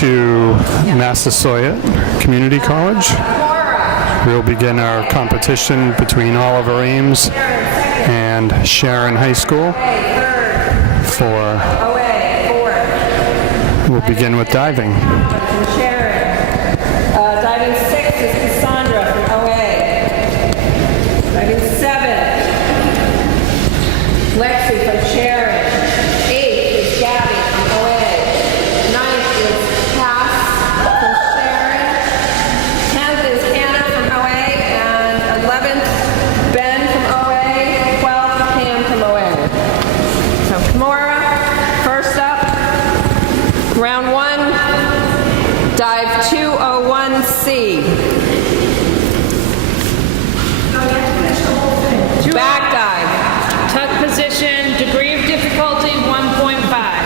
to Massasoit Community College. We'll begin our competition between Oliver Ames and Sharon High School. We'll begin with diving. Sharon. Diving 6 is Cassandra from OA. Diving 7, Lexi from Sharon. 8 is Gabby from OA. 9th is Cass from Sharon. 10th is Hannah from OA. And 11th, Ben from OA. 12th, Pam from OA. So Kimura, first up. Round 1, dive 201C. Back dive. Tuck position, degree of difficulty 1.5.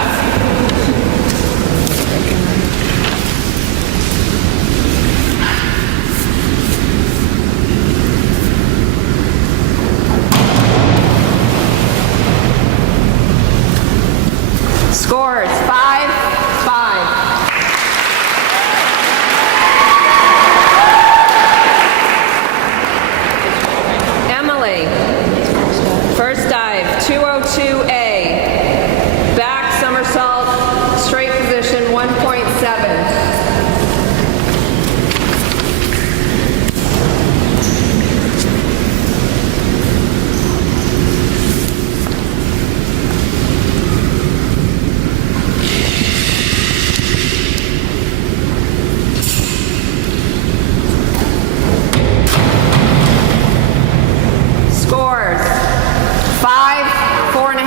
Scores 5-5. Emily, first dive 202A, back somersault, straight position 1.7. Scores 5, 4.5.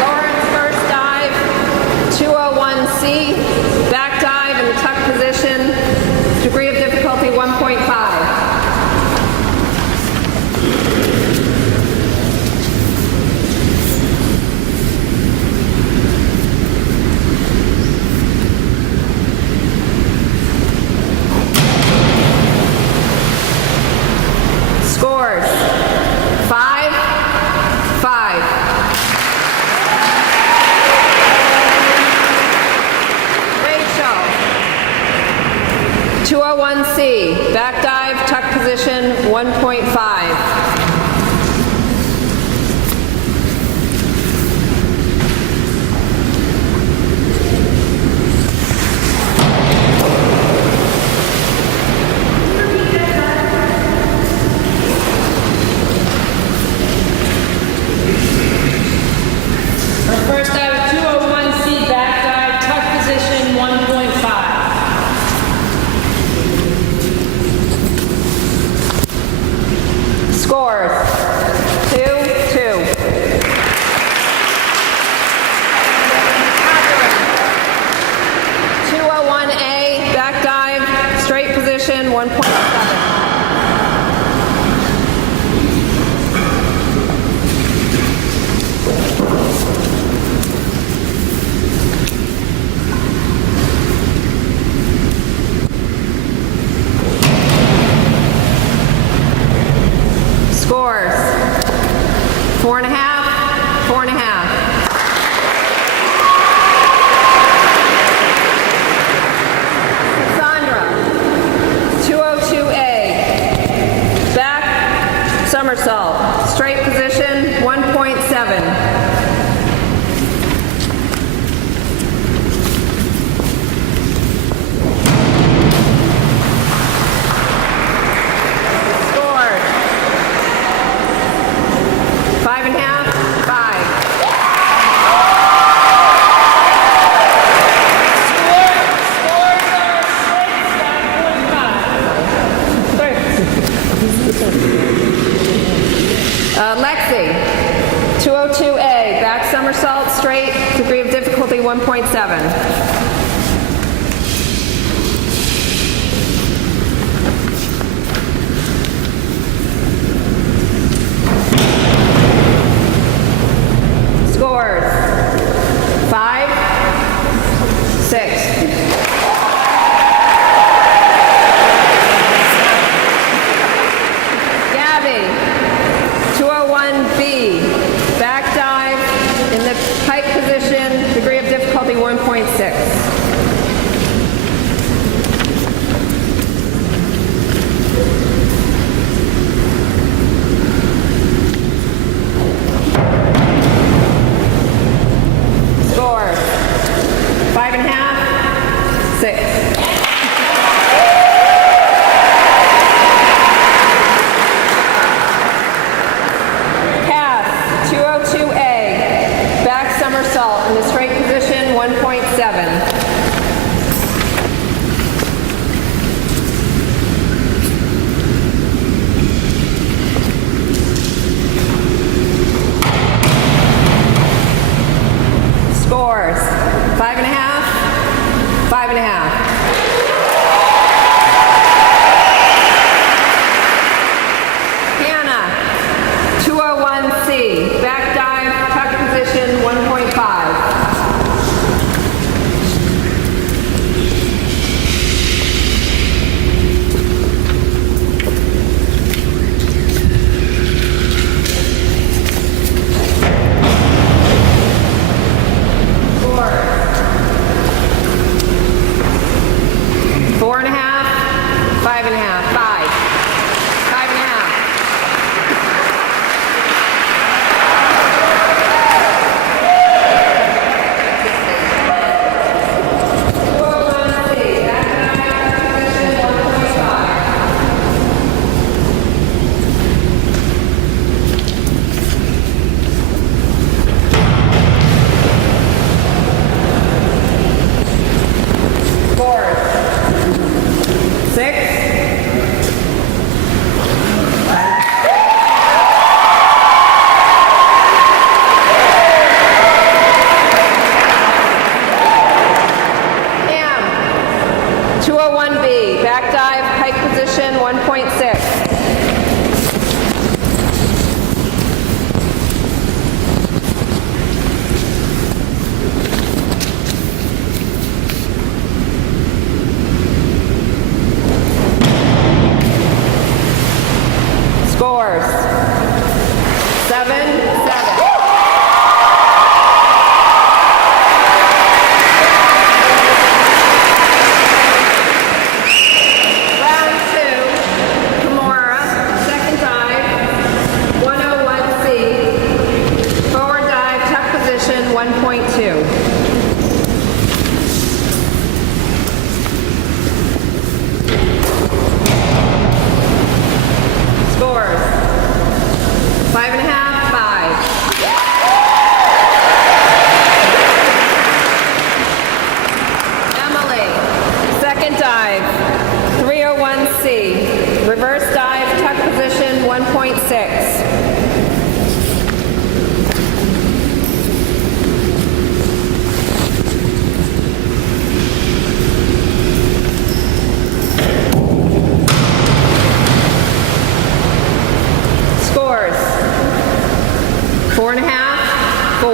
Lauren's first dive 201C, back dive in the tuck position, degree of difficulty 1.5. Scores 5-5. Rachel, 201C, back dive, tuck position 1.5. First dive 201C, back dive, tuck position 1.5. Scores 2-2. 201A, back dive, straight position 1.7. Scores 4.5, 4.5. Cassandra, 202A, back somersault, straight position 1.7. Scores 5.5, 5. Scores are 6, 5.5. Lexi, 202A, back somersault, straight, degree of difficulty 1.7. Scores 5, 6. Gabby, 201B, back dive,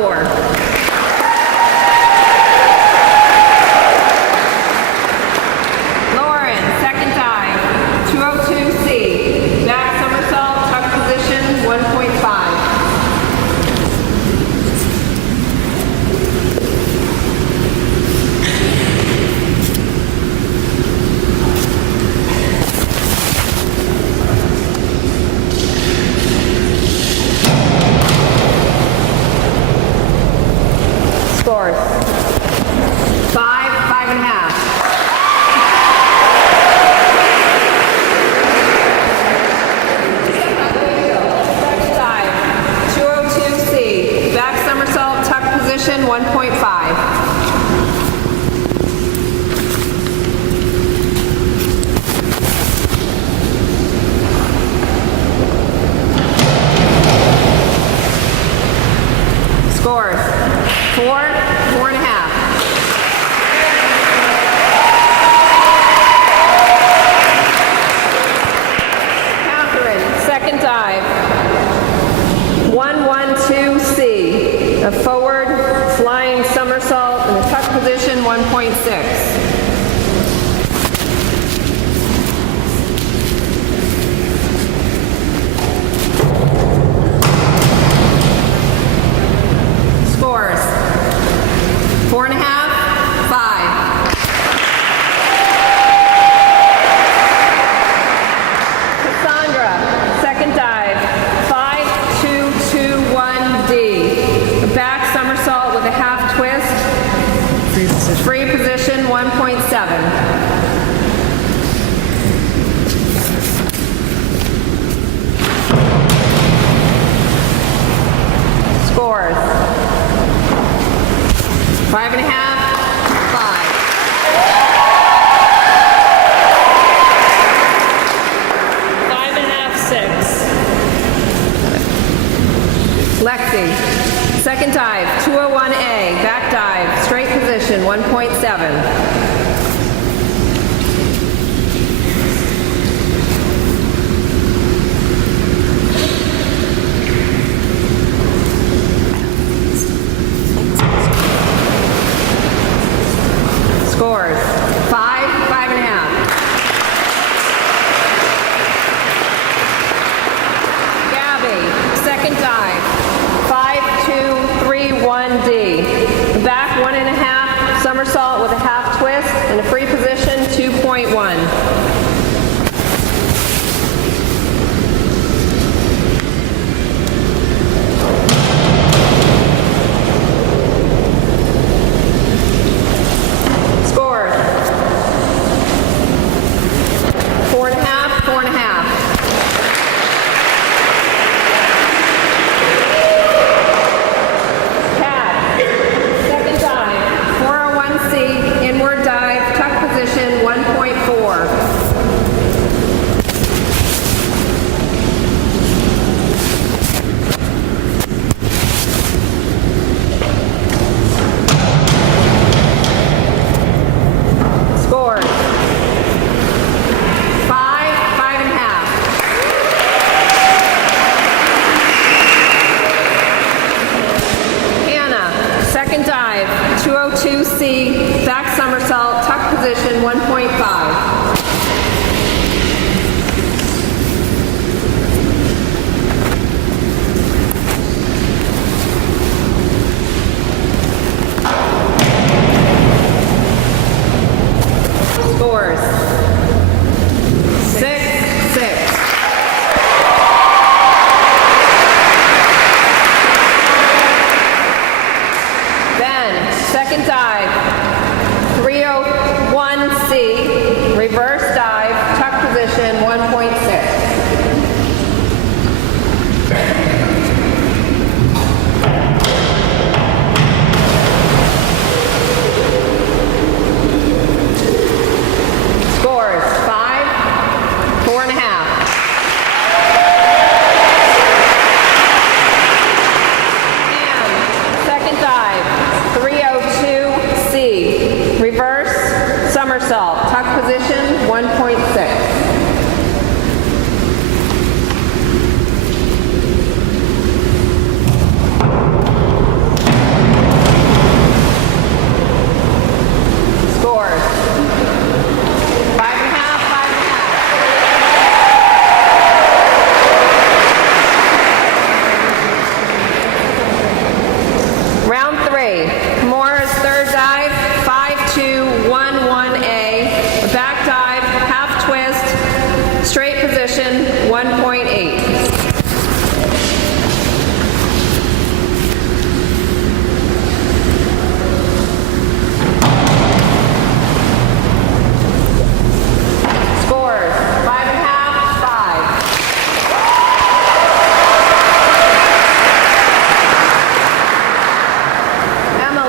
4. Lauren, second dive, 202C, back somersault, tuck position, 1.5. Scores. 5.5. Second dive, 202C, back somersault, tuck position, 1.5. Scores. 4.5. Catherine, second dive. 112C, a forward flying somersault in a tuck position, 1.6. Scores. 4.5, 5. Cassandra, second dive, 5221D. A back somersault with a half twist. Free position, 1.7. Scores. 5.5, 5. Five and a half, 6. Lexi, second dive, 201A, back dive, straight position, 1.7. Scores, 5.5. Gabby, second dive, 5231D. Back 1.5, somersault with a half twist, and a free position, 2.1. Scores. 4.5, 4.5. Cat, second dive, 401C, inward dive, tuck position, 1.4. Scores. 5.5. Hannah, second dive, 202C, back somersault, tuck position, 1.5. Scores. 6.6. Ben, second dive, 301C, reverse dive, tuck position, 1.6. Scores, 5, 4.5. And second dive, 302C, reverse somersault, tuck position, 1.6. 3. Kimura's third dive, 5211A. A back dive, half twist, straight position, 1.8. Scores, 5.5, 5. Emma.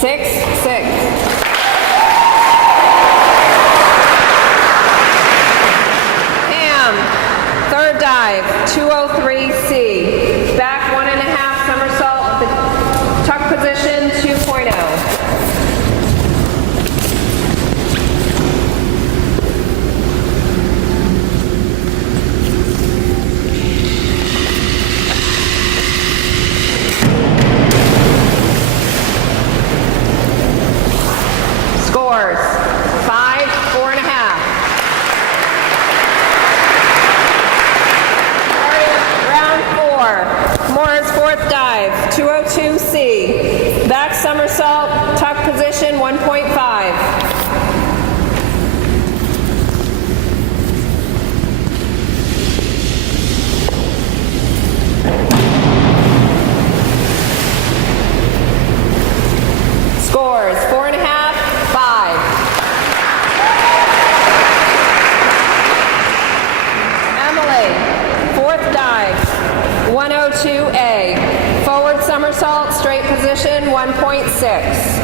6-6. Ham, third dive, 203C. Back 1.5 somersault with the tuck position, 2.0. Scores, 5, 4.5. Round 4, Moore's fourth dive, 202C. Back somersault, tuck position, 1.5. Scores, 4.5, 5. Emily, fourth dive, 102A. Forward somersault, straight position, 1.6.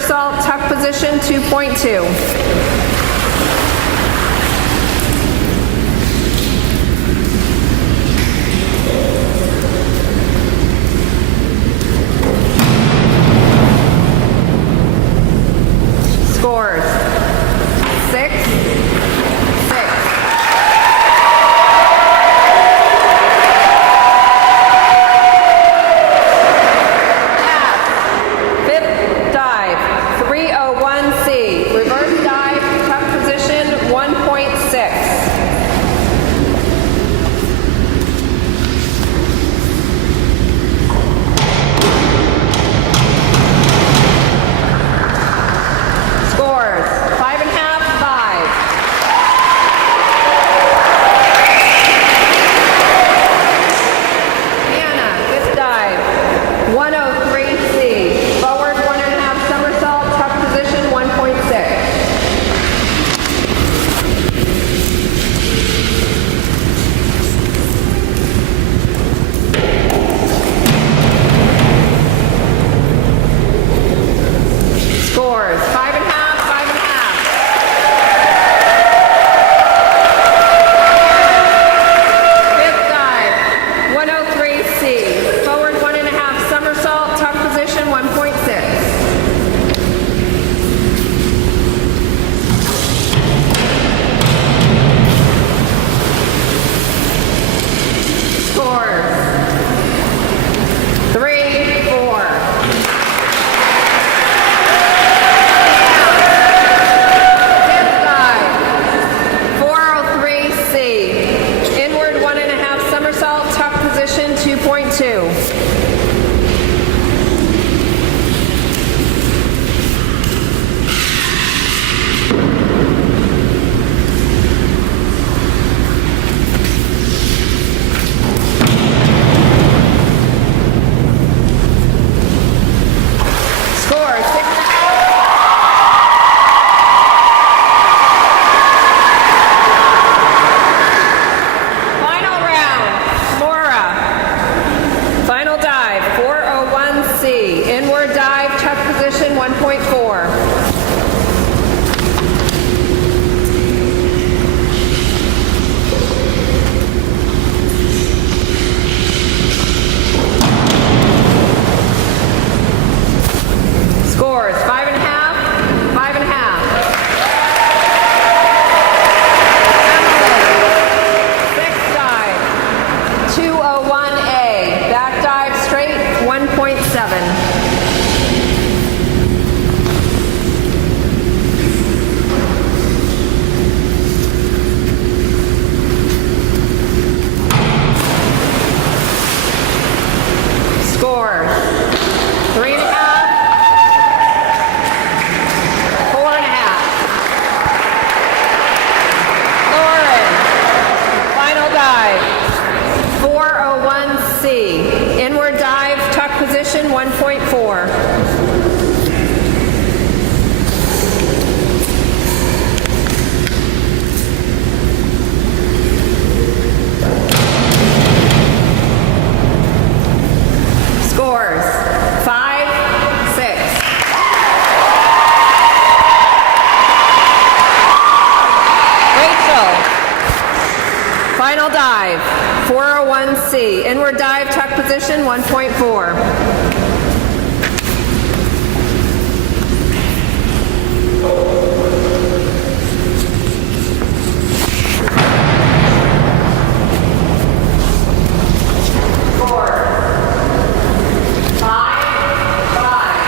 somersault, tuck position, 2.2. Scores 6, 6. Fifth dive, 301C. Reverse dive, tuck position, 1.6. Scores 5.5, 5. Hannah, fifth dive, 103C. Forward 1.5 somersault, tuck position, 1.6. Scores 5.5, 5.5. Fifth dive, 103C. Forward 1.5 somersault, tuck position, 1.6. Scores 3, 4. Fifth dive, 403C. Inward 1.5 somersault, tuck position, 2.2. Score 6.5. Final round, Mora. Final dive, 401C. Inward dive, tuck position, 1.4. Scores 5.5, 5.5. Sixth dive, 201A. Back dive straight, 1.7. Scores 3.5, 4.5. Lauren, final dive, 401C. Inward dive, tuck position, 1.4. Scores 5, 6. Rachel, final dive, 401C. Inward dive, tuck position, 1.4. Scores 5, 5.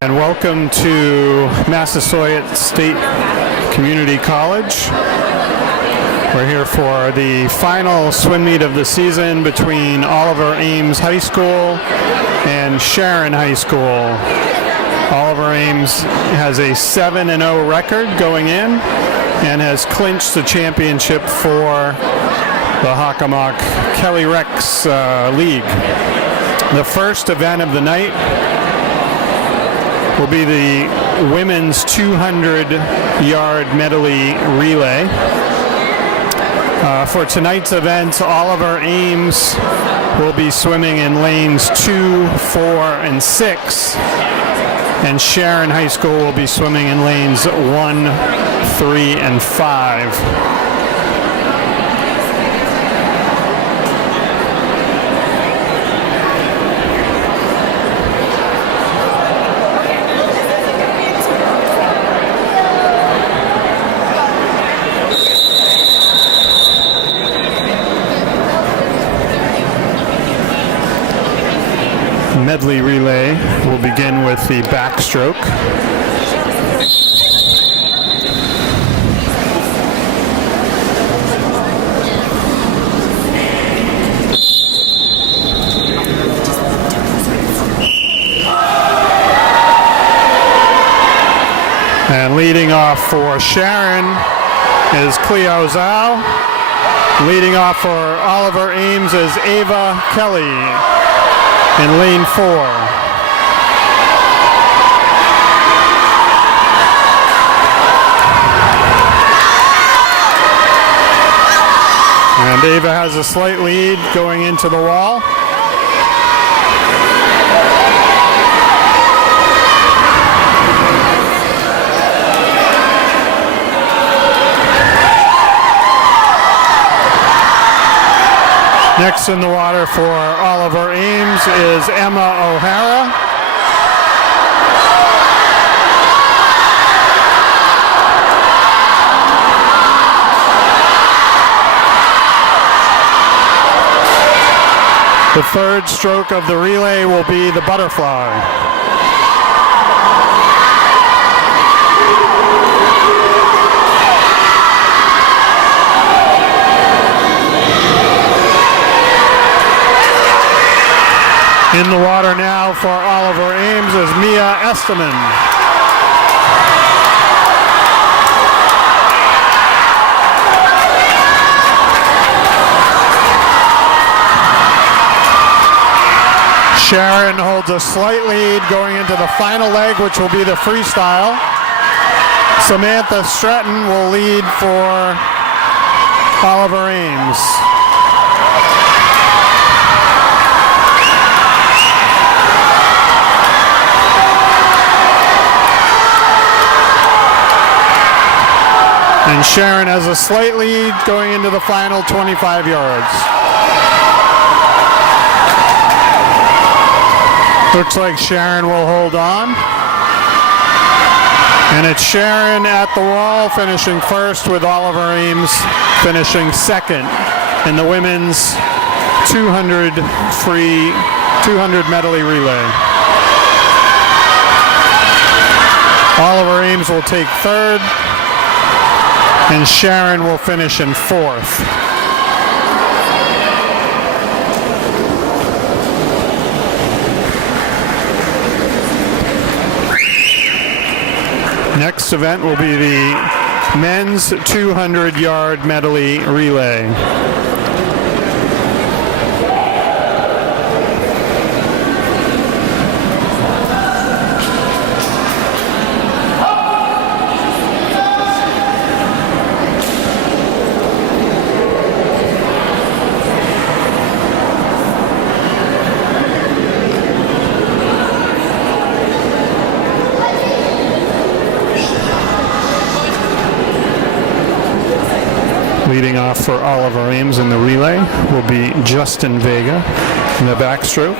And welcome to Massasoit State Community College. We're here for the final swim meet of the season between Oliver Ames High School and Sharon High School. Oliver Ames has a 7-0 record going in and has clinched the championship for the Hockomock Kelly Rex League. The first event of the night will be the women's 200-yard medley relay. For tonight's event, Oliver Ames will be swimming in lanes 2, 4, and 6, and Sharon High School will be swimming in lanes 1, 3, and 5. Medley relay will begin with the backstroke. And leading off for Sharon is Cleo Zhao. Leading off for Oliver Ames is Ava Kelly in lane 4. And Ava has a slight lead going into the wall. Next in the water for Oliver Ames is Emma O'Hara. The third stroke of the relay will be the butterfly. In the water now for Oliver Ames is Mia Easton. Sharon holds a slight lead going into the final leg, which will be the freestyle. Samantha Stratton will lead for Oliver Ames. And Sharon has a slight lead going into the final 25 yards. Looks like Sharon will hold on. And it's Sharon at the wall finishing first, with Oliver Ames finishing second in the women's 200 medley relay. Oliver Ames will take third, and Sharon will finish in fourth. Next event will be the men's 200-yard medley relay. Leading off for Oliver Ames in the relay will be Justin Vega in the backstroke.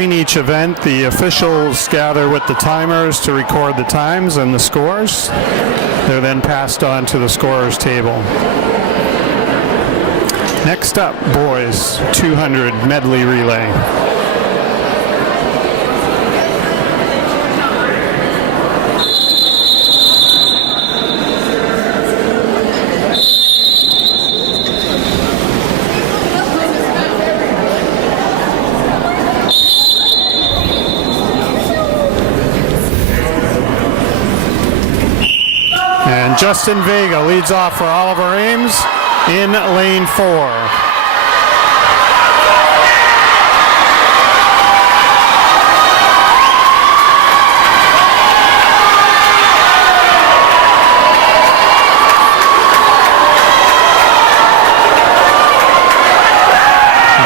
between each event, the officials gather with the timers to record the times and the scores. They're then passed on to the scorer's table. Next up, boys 200 medley relay. And Justin Vega leads off for Oliver Ames in lane 4.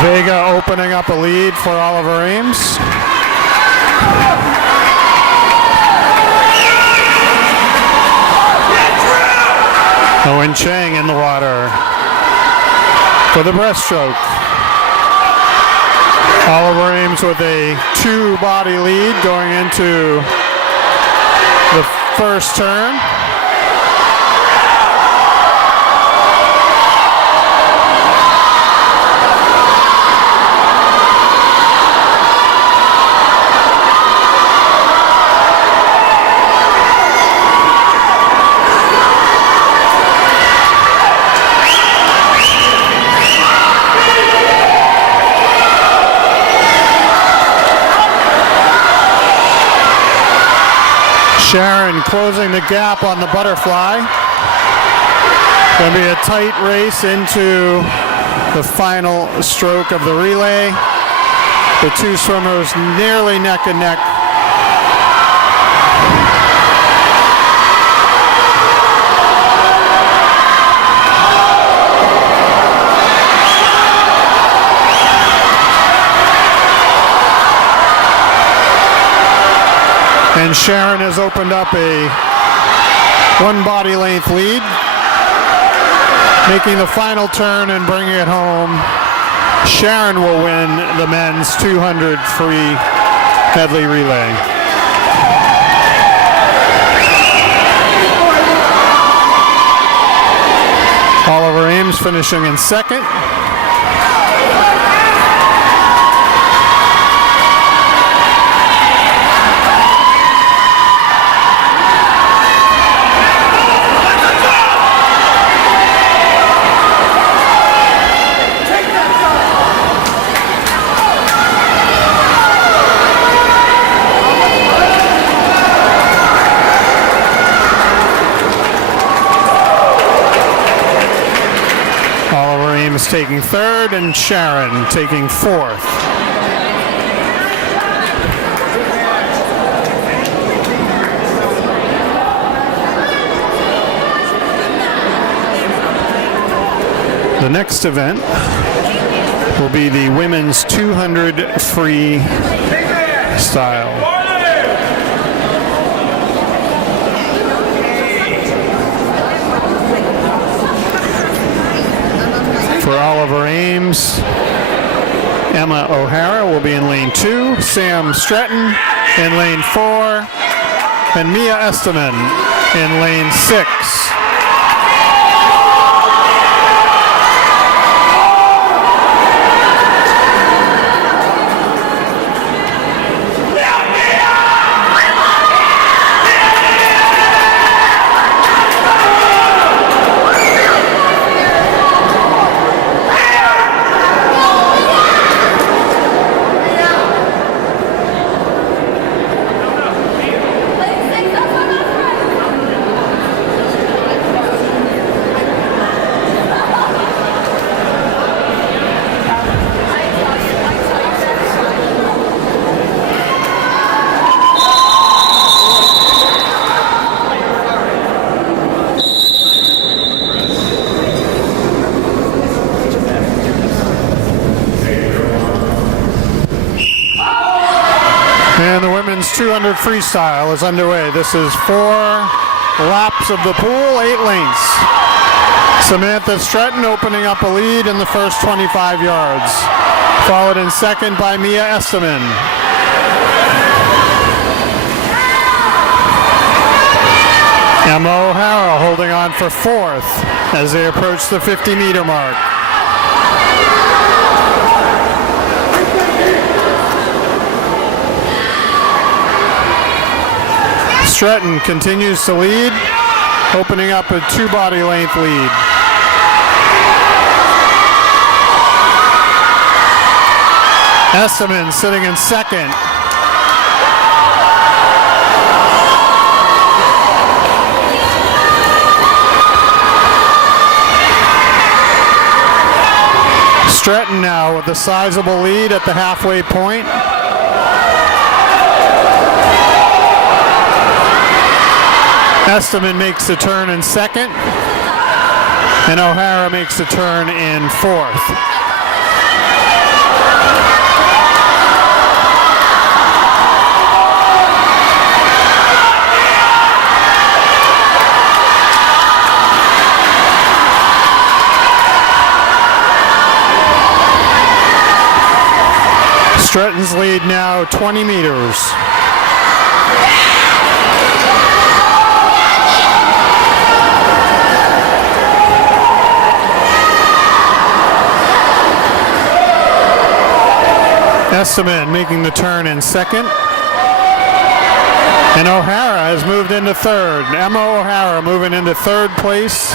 Vega opening up a lead for Oliver Ames. Owen Chang in the water for the breaststroke. Oliver Ames with a 2-body lead going into the first turn. Sharon closing the gap on the butterfly. Going to be a tight race into the final stroke of the relay. The two swimmers nearly neck and neck. And Sharon has opened up a 1-body length lead, making the final turn and bringing it home. Sharon will win the men's 200 free medley relay. Oliver Ames finishing in second. Ames taking third and Sharon taking fourth. The next event will be the women's 200 freestyle. For Oliver Ames, Emma O'Hara will be in lane 2, Sam Stratton in lane 4, and Mia Esterman in lane 6. And the women's 200 freestyle is underway. This is 4 laps of the pool, 8 lengths. Samantha Stratton opening up a lead in the first 25 yards. Followed in second by Mia Esterman. Emma O'Hara holding on for fourth as they approach the 50-meter mark. Stretton continues to lead, opening up a 2 body length lead. Easton sitting in second. Stretton now with a sizable lead at the halfway point. Easton makes the turn in second, and O'Hara makes the turn in fourth. Stretton's lead now 20 meters. Easton making the turn in second. And O'Hara has moved into third. Emma O'Hara moving into third place.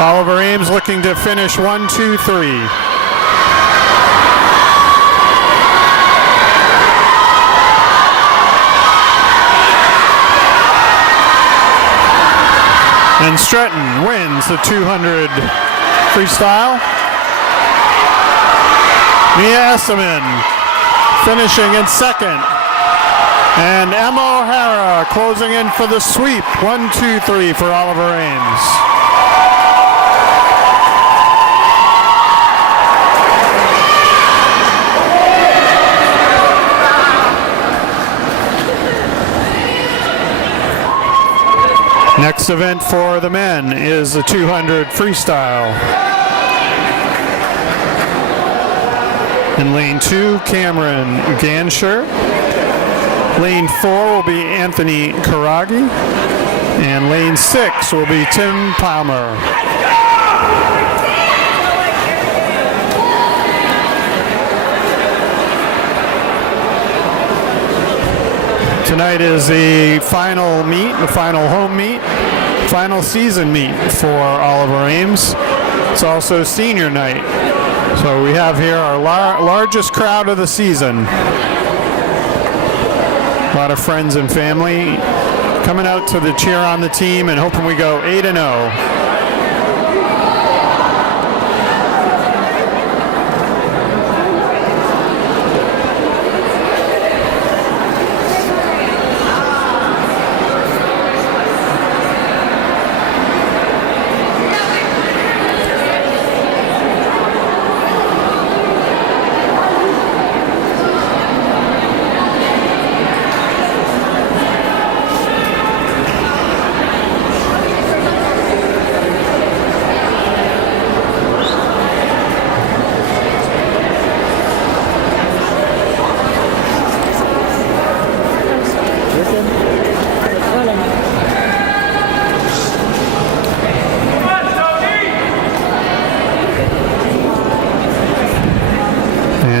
Oliver Ames looking to finish 1, 2, 3. And Stretton wins the 200 freestyle. Mia Easton finishing in second. And Emma O'Hara closing in for the sweep. 1, 2, 3 for Oliver Ames. Next event for the men is the 200 freestyle. In lane 2, Cameron Gansher. Lane 4 will be Anthony Karagi. And lane 6 will be Tim Palmer. Tonight is the final meet, the final home meet, final season meet for Oliver Ames. It's also senior night. So we have here our largest crowd of the season. A lot of friends and family coming out to cheer on the team and hoping we go 8-0.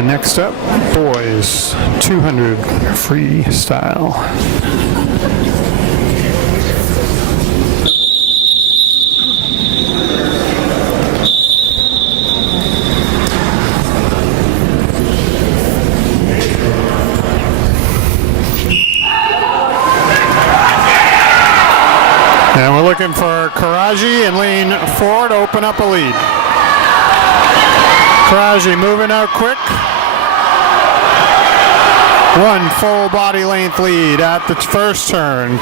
Next up, boys, 200 freestyle. And we're looking for Karaji in lane 4 to open up a lead. Karaji moving out quick. 1 full body length lead at the first turn.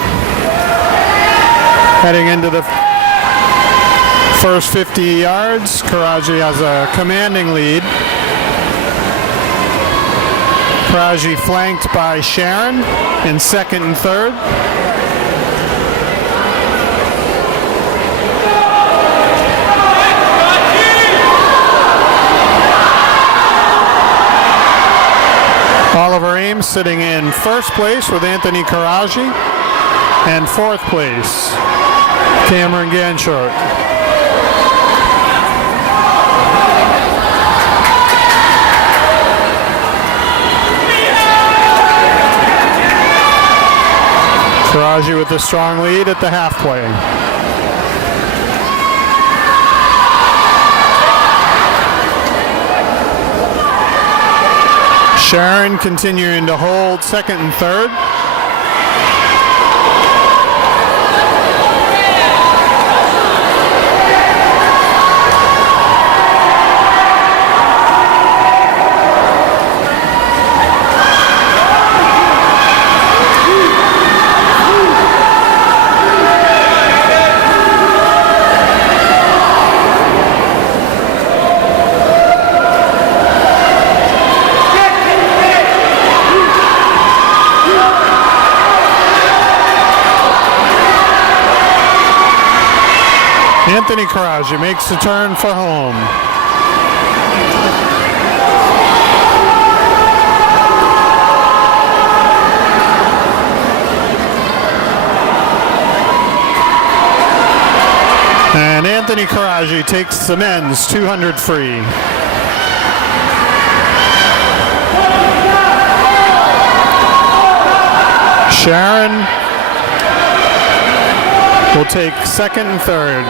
Heading into the first 50 yards, Karaji has a commanding lead. Karaji flanked by Sharon in second and third. Oliver Ames sitting in first place with Anthony Karaji. And fourth place, Cameron Ganshort. Karaji with a strong lead at the halfway. Sharon continuing to hold second and third. Anthony Karaji makes the turn for home. And Anthony Karaji takes the men's 200 free. Sharon will take second and third.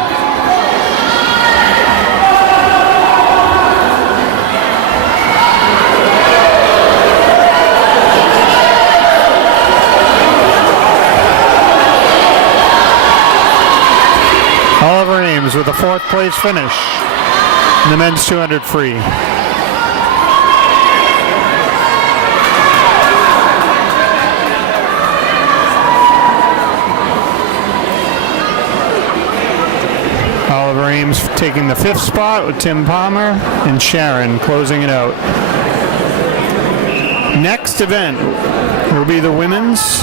Oliver Ames with a fourth place finish in the men's 200 free. Oliver Ames taking the fifth spot with Tim Palmer and Sharon closing it out. Next event will be the women's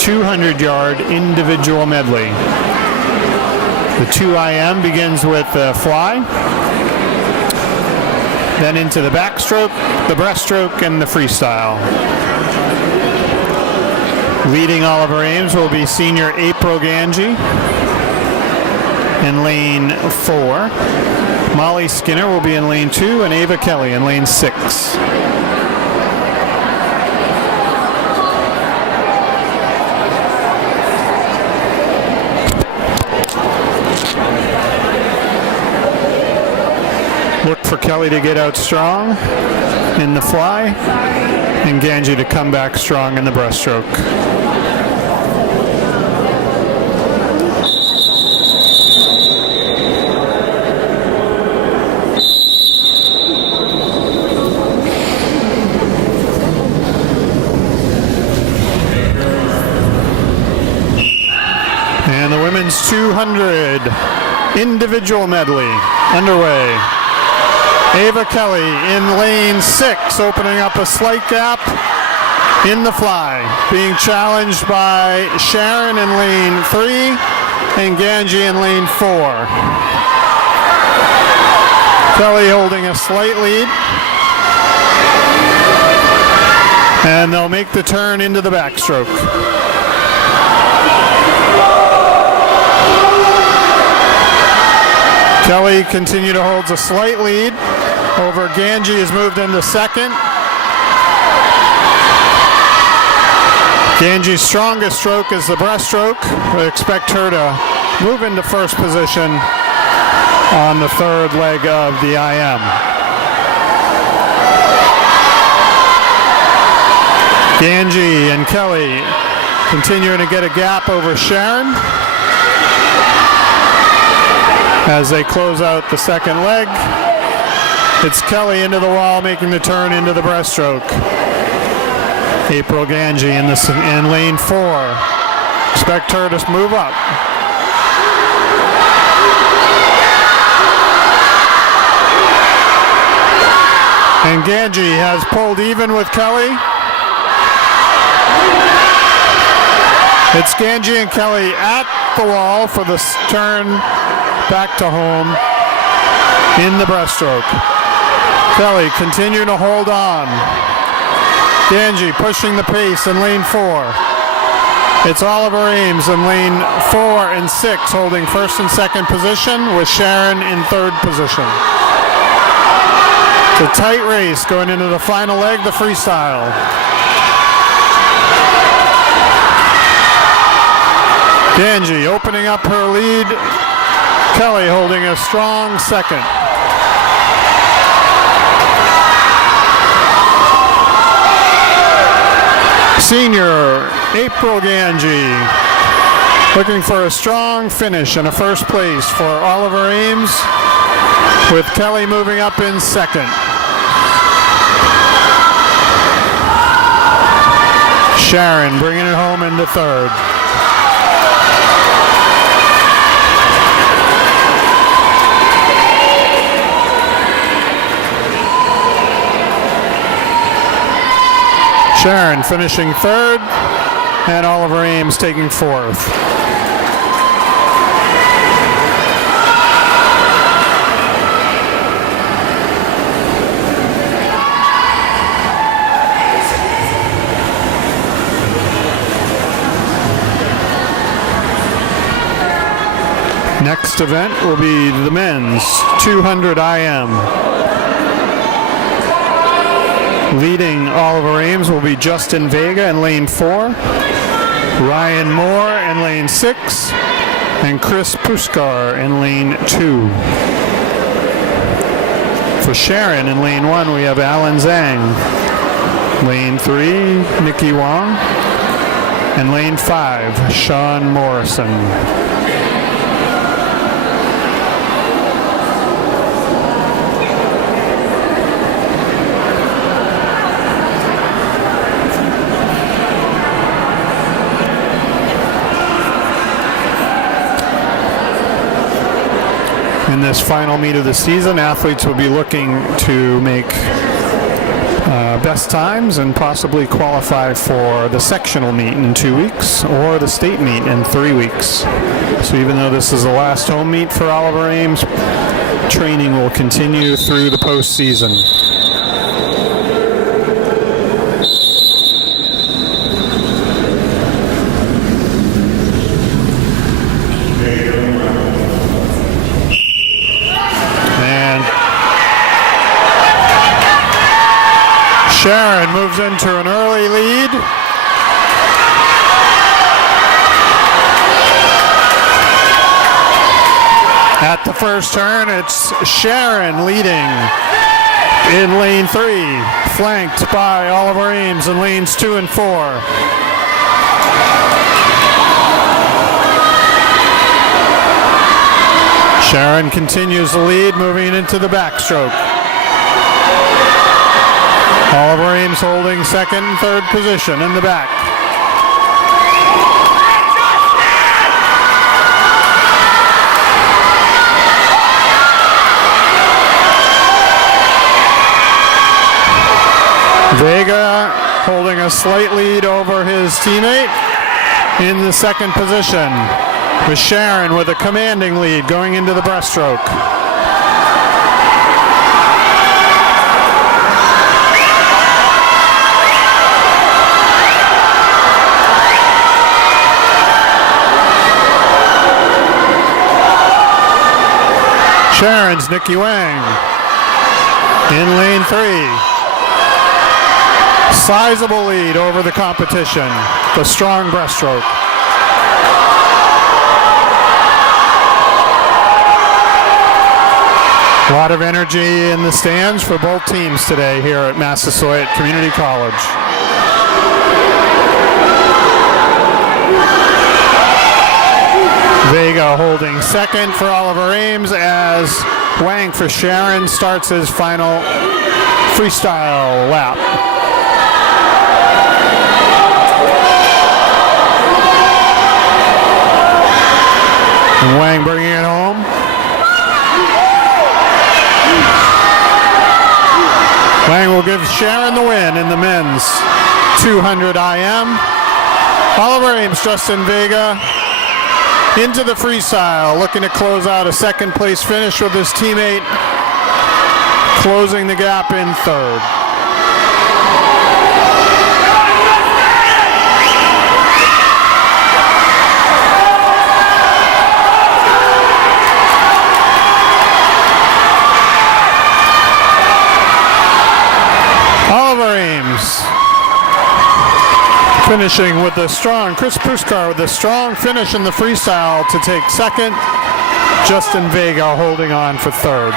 200-yard individual medley. The 2 IM begins with the fly, then into the backstroke, the breaststroke, and the freestyle. Leading Oliver Ames will be senior April Ganji in lane 4. Molly Skinner will be in lane 2, and Ava Kelly in lane 6. Look for Kelly to get out strong in the fly, and Ganji to come back strong in the breaststroke. And the women's 200 individual medley underway. Ava Kelly in lane 6, opening up a slight gap in the fly. Being challenged by Sharon in lane 3 and Ganji in lane 4. Kelly holding a slight lead. And they'll make the turn into the backstroke. Kelly continue to hold a slight lead over Ganji, has moved into second. Ganji's strongest stroke is the breaststroke. We expect her to move into first position on the third leg of the IM. Ganji and Kelly continuing to get a gap over Sharon as they close out the second leg. It's Kelly into the wall, making the turn into the breaststroke. April Ganji in lane 4. Expect her to move up. And Ganji has pulled even with Kelly. It's Ganji and Kelly at the wall for the turn back to home in the breaststroke. Kelly continue to hold on. Ganji pushing the pace in lane 4. It's Oliver Ames in lane 4 and 6 holding first and second position with Sharon in third position. It's a tight race going into the final leg, the freestyle. Ganji opening up her lead. Kelly holding a strong second. Senior April Ganji looking for a strong finish and a first place for Oliver Ames, with Kelly moving up in second. Sharon bringing it home into third. Sharon finishing third, and Oliver Ames taking fourth. Next event will be the men's 200 IM. Leading Oliver Ames will be Justin Vega in lane 4, Ryan Moore in lane 6, and Chris Puskar in lane 2. For Sharon in lane 1, we have Alan Zhang. Lane 3, Nikki Wong. And lane 5, Sean Morrison. In this final meet of the season, athletes will be looking to make best times and possibly qualify for the sectional meet in 2 weeks or the state meet in 3 weeks. So even though this is the last home meet for Oliver Ames, training will continue through the postseason. Sharon moves into an early lead. At the first turn, it's Sharon leading in lane 3, flanked by Oliver Ames in lanes 2 and 4. Sharon continues the lead, moving into the backstroke. Oliver Ames holding second and third position in the back. Vega holding a slight lead over his teammate in the second position, with Sharon with a commanding lead going into the breaststroke. Sharon's Nikki Wang in lane 3. Sizable lead over the competition. The strong breaststroke. A lot of energy in the stands for both teams today here at Massasoit Community College. Vega holding second for Oliver Ames as Wang for Sharon starts his final freestyle lap. And Wang bringing it home. Wang will give Sharon the win in the men's 200 IM. Oliver Ames, Justin Vega into the freestyle, looking to close out a second place finish with his teammate closing the gap in third. Finishing with the strong, Chris Pruskar with a strong finish in the freestyle to take second. Justin Vega holding on for third.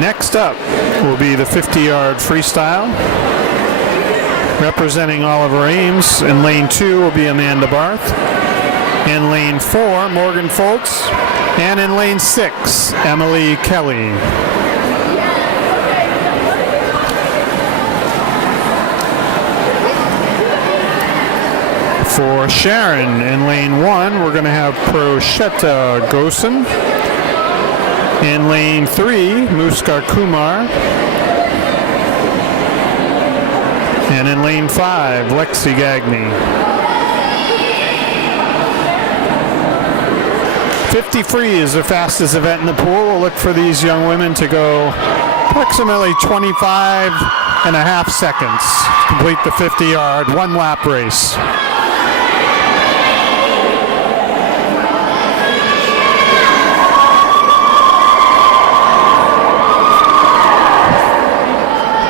Next up will be the 50-yard freestyle. Representing Oliver Ames in lane 2 will be Amanda Barth. In lane 4, Morgan Foltz. And in lane 6, Emily Kelly. For Sharon in lane 1, we're going to have Proshetta Gosen. In lane 3, Muskar Kumar. And in lane 5, Lexi Gagne. 50 free is the fastest event in the pool. We'll look for these young women to go approximately 25 and a half seconds to complete the 50-yard one-lap race.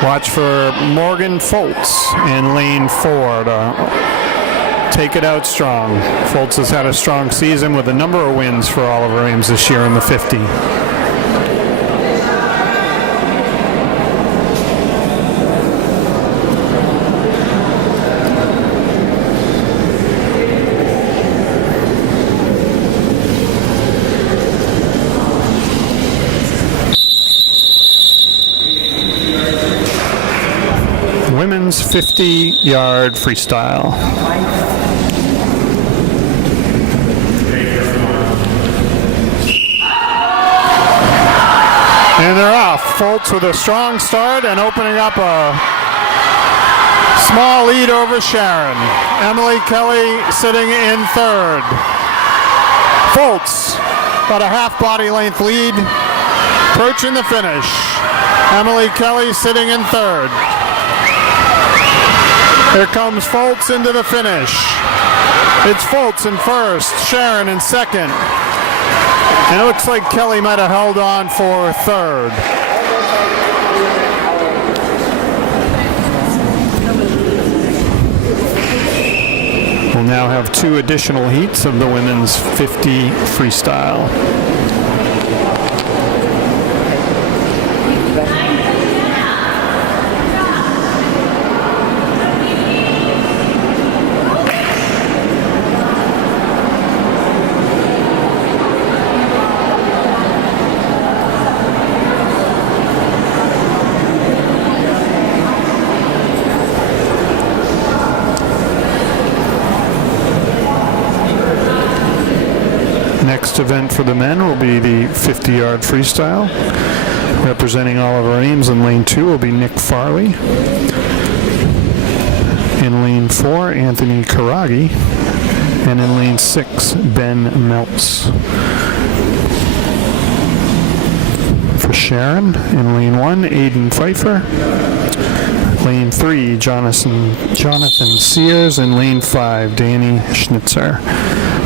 Watch for Morgan Foltz in lane 4 to take it out strong. Foltz has had a strong season with a number of wins for Oliver Ames this year in the 50. Women's 50-yard freestyle. And they're off. Foltz with a strong start and opening up a small lead over Sharon. Emily Kelly sitting in third. Foltz about a half body length lead, approaching the finish. Emily Kelly sitting in third. Here comes Foltz into the finish. It's Foltz in first, Sharon in second. And it looks like Kelly might have held on for third. We'll now have 2 additional heats of the women's 50 freestyle. Next event for the men will be the 50-yard freestyle. Representing Oliver Ames in lane 2 will be Nick Farley. In lane 4, Anthony Karagi. And in lane 6, Ben Meltz. For Sharon, in lane 1, Aiden Pfeiffer. Lane 3, Jonathan Sears. And lane 5, Danny Schnitzer.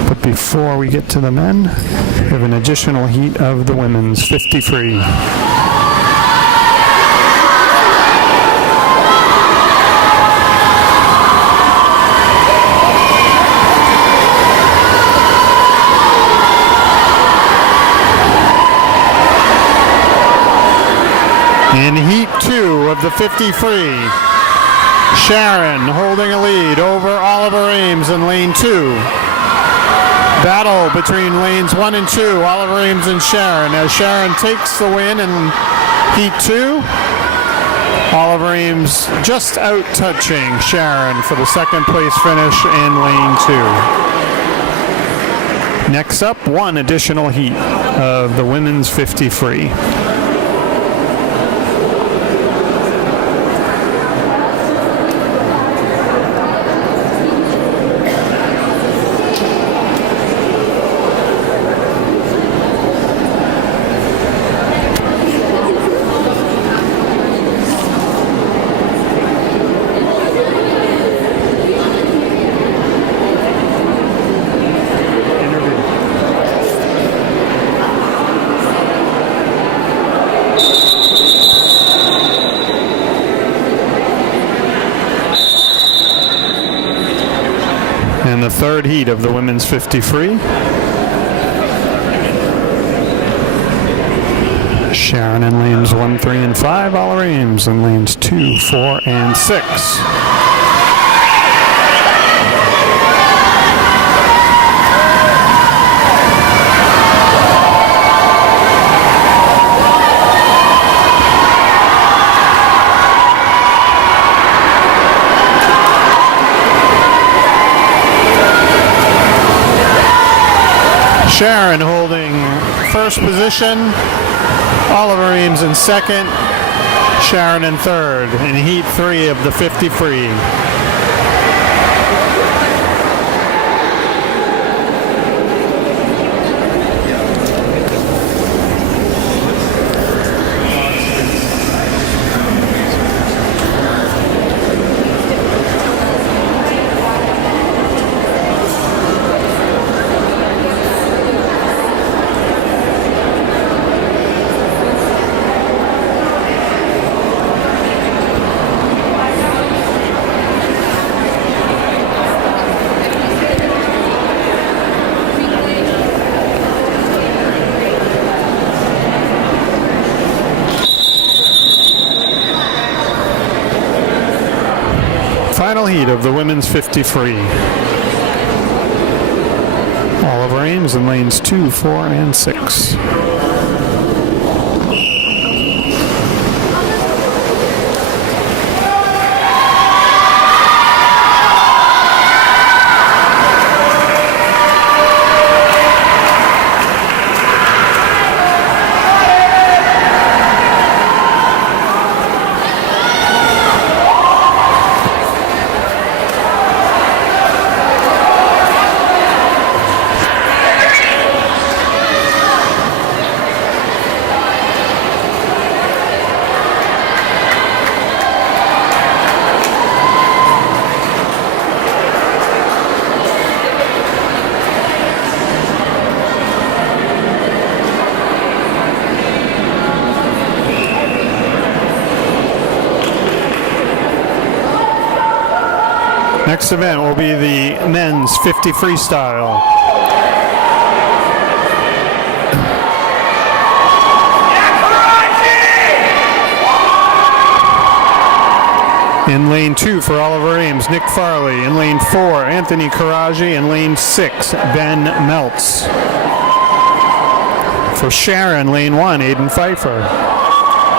But before we get to the men, we have an additional heat of the women's 50 free. In heat 2 of the 50 free, Sharon holding a lead over Oliver Ames in lane 2. Battle between lanes 1 and 2, Oliver Ames and Sharon, as Sharon takes the win in heat 2. Oliver Ames just out touching Sharon for the second place finish in lane 2. Next up, one additional heat of the women's 50 free. And the third heat of the women's 50 free. Sharon in lanes 1, 3, and 5. Oliver Ames in lanes 2, 4, and 6. Sharon holding first position, Oliver Ames in second, Sharon in third in heat 3 of the 50 free. Final heat of the women's 50 free. Oliver Ames in lanes 2, 4, and 6. Next event will be the men's 50 freestyle. In lane 2 for Oliver Ames, Nick Farley. In lane 4, Anthony Karaji. In lane 6, Ben Meltz. For Sharon, lane 1, Aiden Pfeiffer.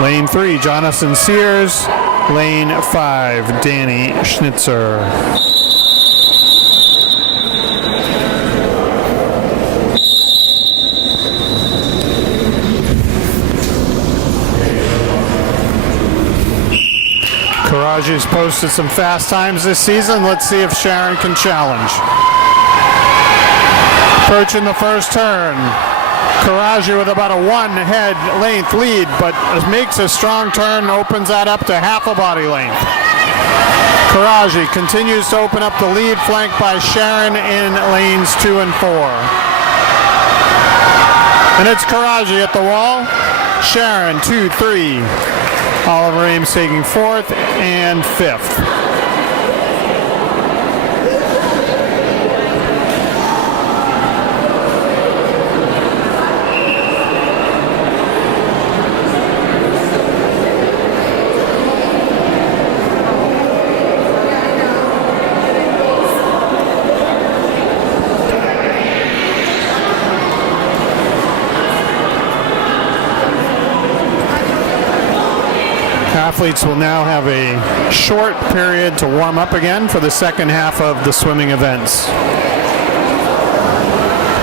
Lane 3, Jonathan Sears. Lane 5, Danny Schnitzer. Karaji's posted some fast times this season. Let's see if Sharon can challenge. Approaching the first turn. Karaji with about a 1 head length lead, but makes a strong turn, opens that up to half a body length. Karaji continues to open up the lead, flanked by Sharon in lanes 2 and 4. And it's Karaji at the wall. Sharon 2, 3. Oliver Ames taking 4th and 5th. athletes will now have a short period to warm up again for the second half of the swimming events.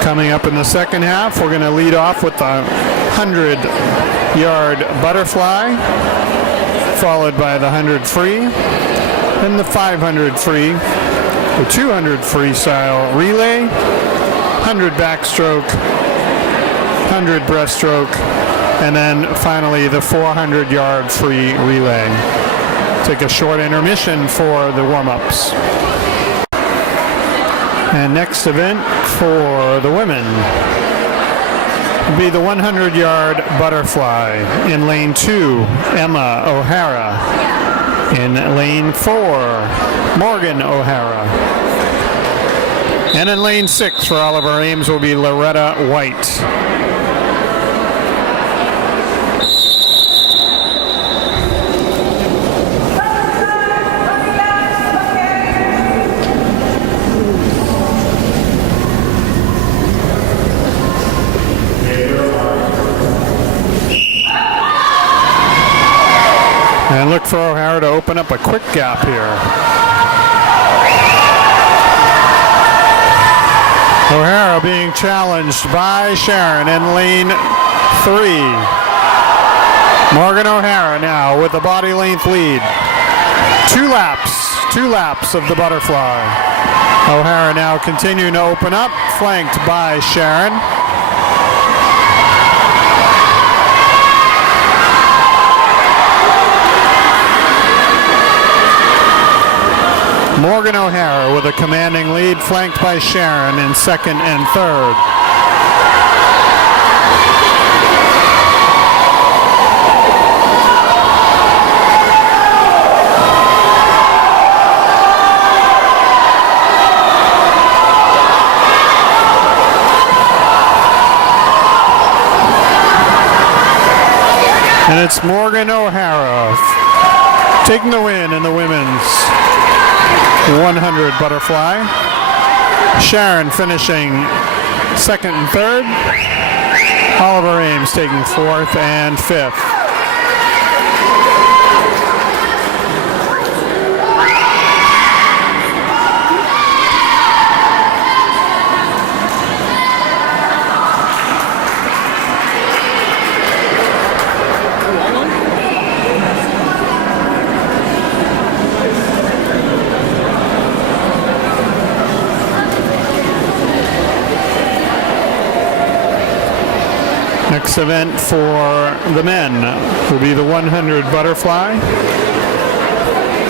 Coming up in the second half, we're going to lead off with the 100-yard butterfly, followed by the 100 free, then the 500 free, the 200 freestyle relay, 100 backstroke, 100 breaststroke, and then finally the 400-yard free relay. Take a short intermission for the warm-ups. And next event for the women will be the 100-yard butterfly. In lane 2, Emma O'Hara. In lane 4, Morgan O'Hara. And in lane 6 for Oliver Ames will be Loretta White. And look for O'Hara to open up a quick gap here. O'Hara being challenged by Sharon in lane 3. Morgan O'Hara now with the body length lead. Two laps of the butterfly. O'Hara now continuing to open up, flanked by Sharon. Morgan O'Hara with a commanding lead, flanked by Sharon in second and third. And it's Morgan O'Hara taking the win in the women's 100 butterfly. Sharon finishing second and third. Oliver Ames taking fourth and fifth. Next event for the men will be the 100 butterfly.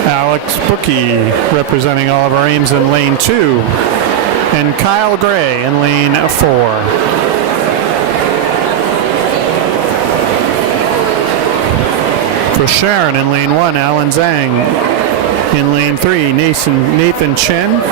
Alex Bookie representing Oliver Ames in lane 2, and Kyle Gray in lane 4. For Sharon in lane 1, Alan Zhang. In lane 3, Nathan Chen.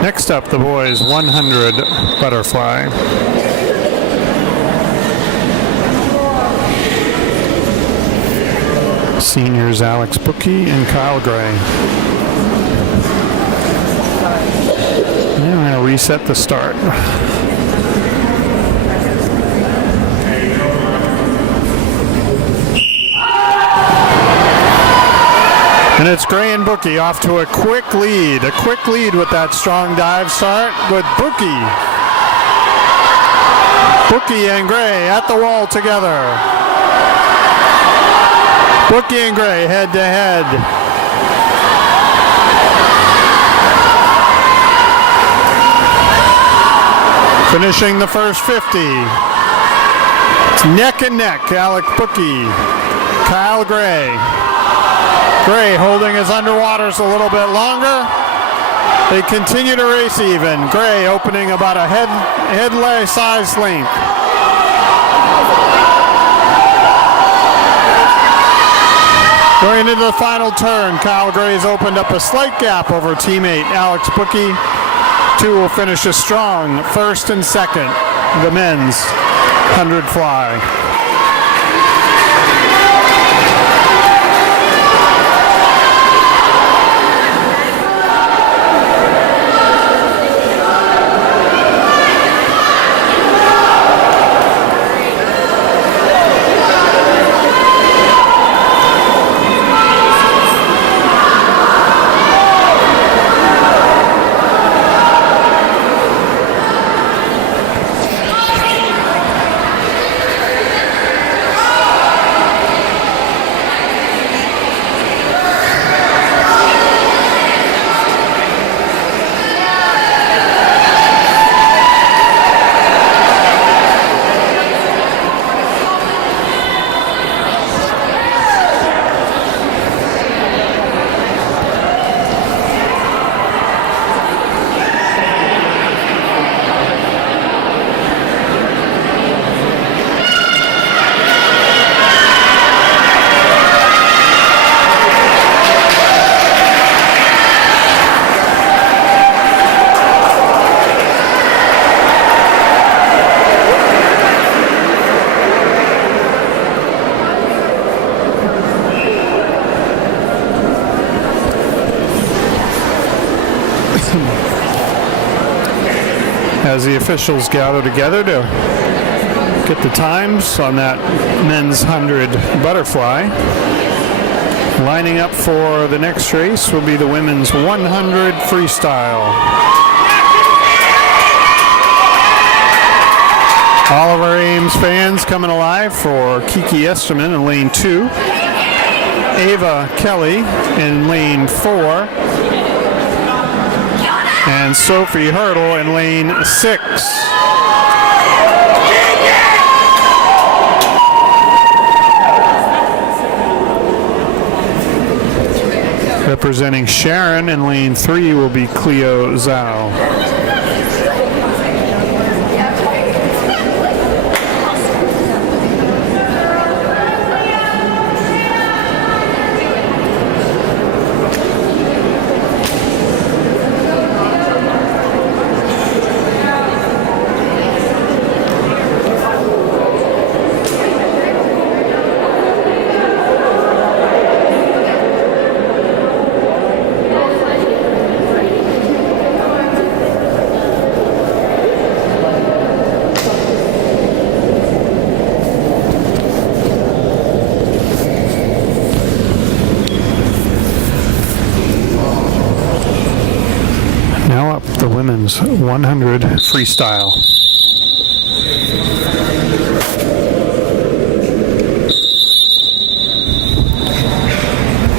Next up, the boys 100 butterfly. Seniors Alex Bookie and Kyle Gray. Now I'm going to reset the start. And it's Gray and Bookie off to a quick lead. A quick lead with that strong dive start with Bookie. Bookie and Gray at the wall together. Bookie and Gray head to head. Finishing the first 50. It's neck and neck. Alec Bookie, Kyle Gray. Gray holding his underwaters a little bit longer. They continue to race even. Gray opening about a head size length. Going into the final turn, Kyle Gray's opened up a slight gap over teammate Alex Bookie. Two will finish a strong first and second, the men's 100 fly. As the officials gather together to get the times on that men's 100 butterfly. Lining up for the next race will be the women's 100 freestyle. All of our Ames fans coming alive for Kiki Esterman in lane 2. Ava Kelly in lane 4. And Sophie Hurdle in lane 6. Representing Sharon in lane 3 will be Cleo Zhao. Now up the women's 100 freestyle.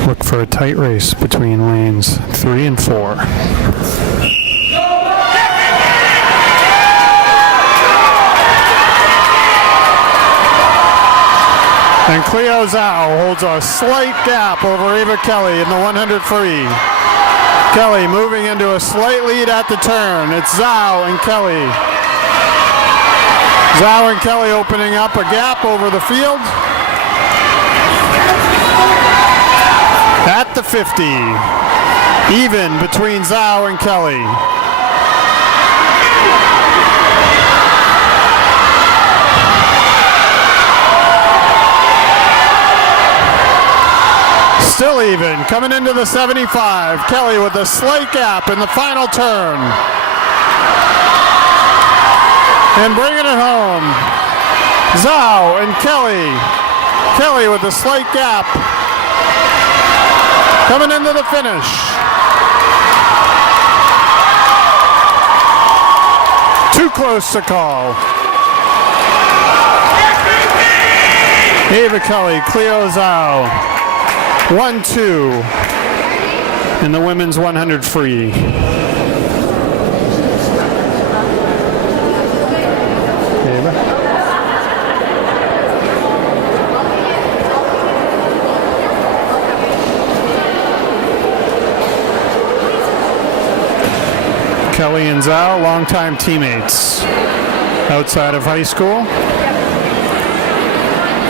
Look for a tight race between lanes 3 and 4. And Cleo Zhao holds a slight gap over Ava Kelly in the 100 free. Kelly moving into a slight lead at the turn. It's Zhao and Kelly. Zhao and Kelly opening up a gap over the field. At the 50. Even between Zhao and Kelly. Still even, coming into the 75. Kelly with a slight gap in the final turn. And bringing it home. Zhao and Kelly. Kelly with a slight gap. Coming into the finish. Too close to call. Ava Kelly, Cleo Zhao. 1-2 in the women's 100 free. Kelly and Zhao, longtime teammates outside of high school,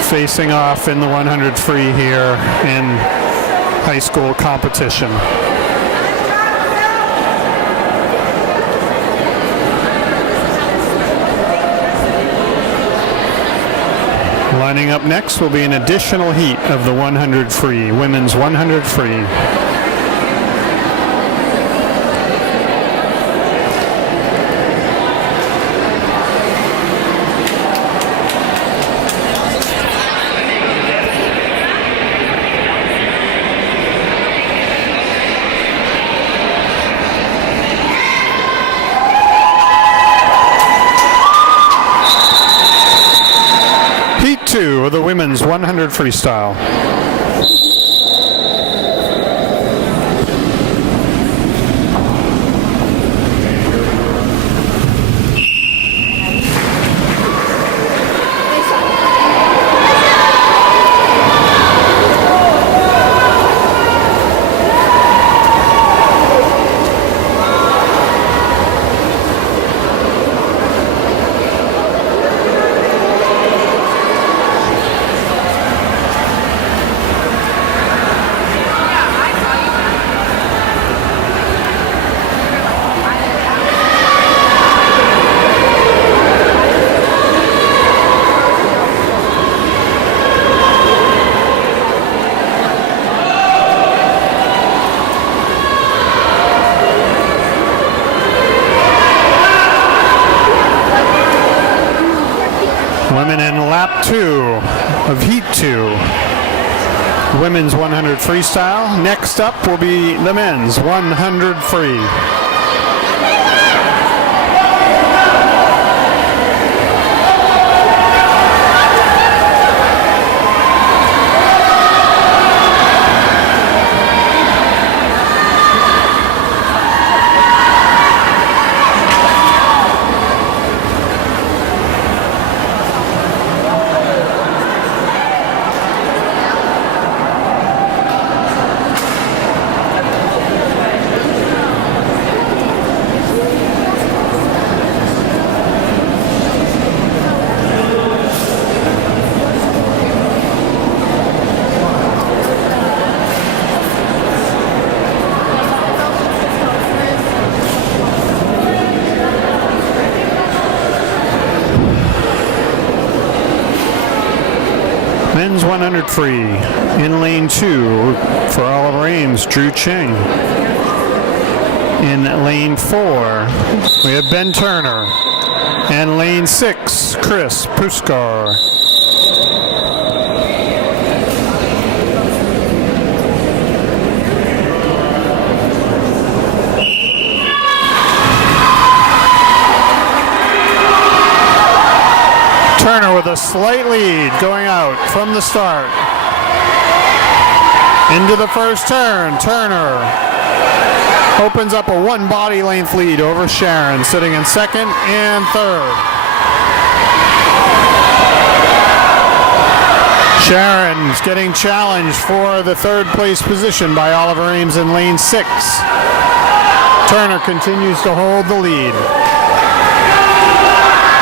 facing off in the 100 free here in high school competition. Lining up next will be an additional heat of the 100 free, women's 100 free. Heat 2 of the women's 100 freestyle. Women in lap 2 of heat 2. Women's 100 freestyle. Next up will be the men's 100 free. Men's 100 free. In lane 2 for Oliver Ames, Drew Ching. In lane 4, we have Ben Turner. And lane 6, Chris Puskar. Turner with a slight lead going out from the start. Into the first turn, Turner opens up a one body length lead over Sharon, sitting in second and third. Sharon's getting challenged for the third place position by Oliver Ames in lane 6. Turner continues to hold the lead.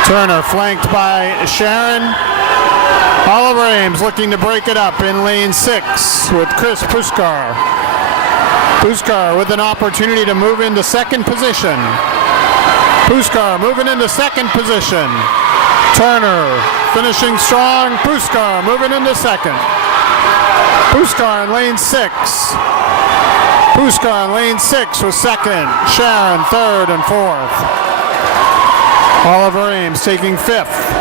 Turner flanked by Sharon. Oliver Ames looking to break it up in lane 6 with Chris Puskar. Puskar with an opportunity to move into second position. Puskar moving into second position. Turner finishing strong. Puskar moving into second. Puskar in lane 6. Puskar in lane 6 was second. Sharon third and fourth. Oliver Ames taking fifth.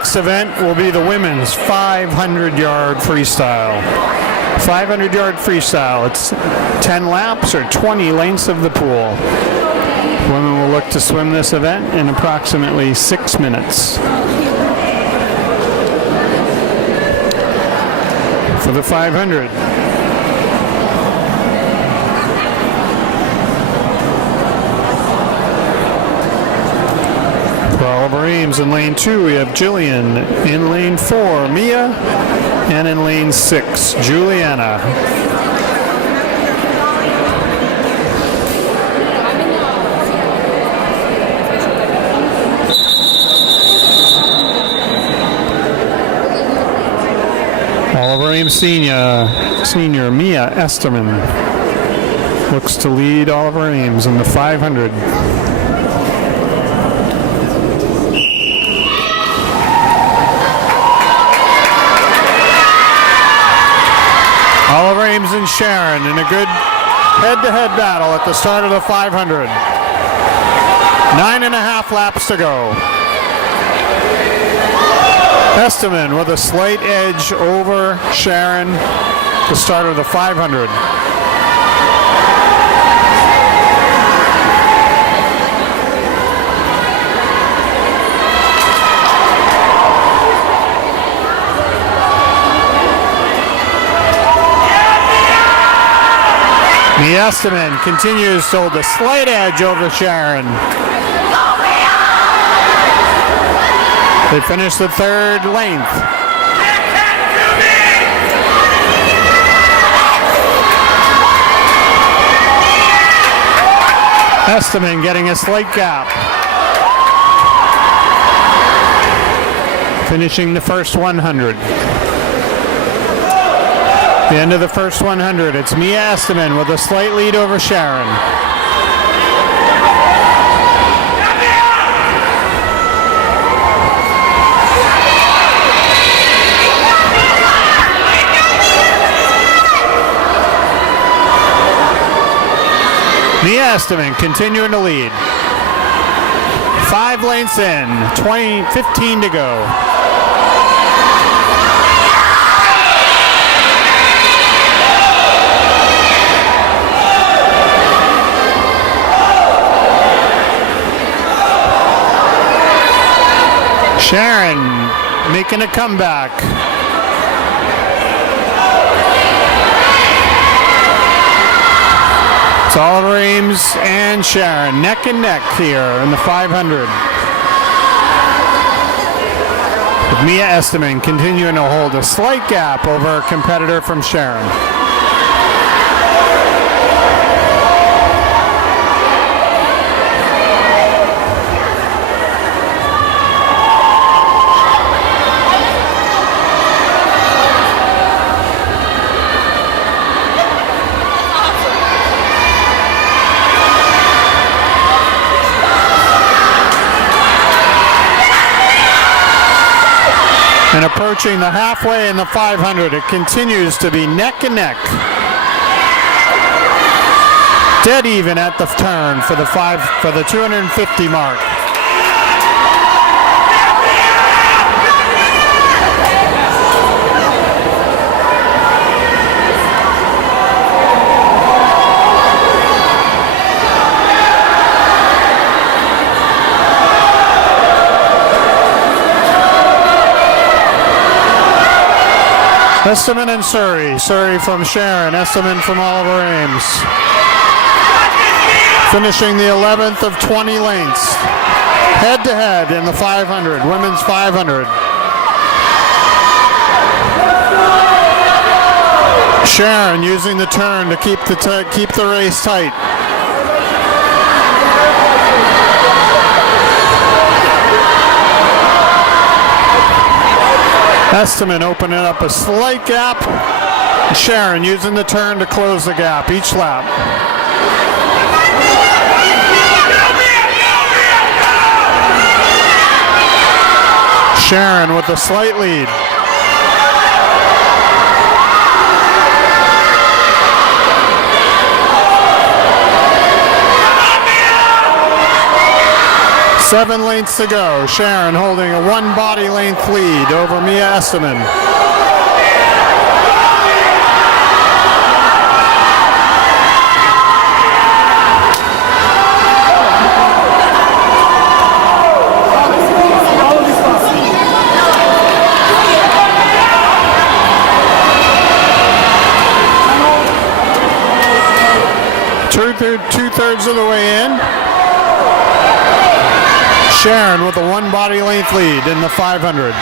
next event will be the women's 500-yard freestyle. 500-yard freestyle. It's 10 laps or 20 lengths of the pool. Women will look to swim this event in approximately 6 minutes. For the 500. For Oliver Ames in lane 2, we have Jillian. In lane 4, Mia. And in lane 6, Juliana. Oliver Ames senior Mia Esterman looks to lead Oliver Ames in the 500. Oliver Ames and Sharon in a good head-to-head battle at the start of the 500. 9.5 laps to go. Esterman with a slight edge over Sharon at the start of the 500. Esterman continues to hold a slight edge over Sharon. They finish the third length. Esterman getting a slight gap. Finishing the first 100. The end of the first 100, it's Mia Esterman with a slight lead over Sharon. Mia Esterman continuing to lead. 5 lengths in, 15 to go. Sharon making a comeback. It's Oliver Ames and Sharon neck and neck here in the 500. With Mia Esterman continuing to hold a slight gap over a competitor from Sharon. And approaching the halfway in the 500, it continues to be neck and neck. Dead even at the turn for the 250 mark. Esterman and Surrey from Sharon, Esterman from Oliver Ames. Finishing the 11th of 20 lengths. Head to head in the 500, women's 500. Sharon using the turn to keep the race tight. Esterman opening up a slight gap. Sharon using the turn to close the gap each lap. Sharon with a slight lead. 7 lengths to go. Sharon holding a 1 body length lead over Mia Esteman. Two-thirds of the way in. Sharon with a 1 body length lead in the 500.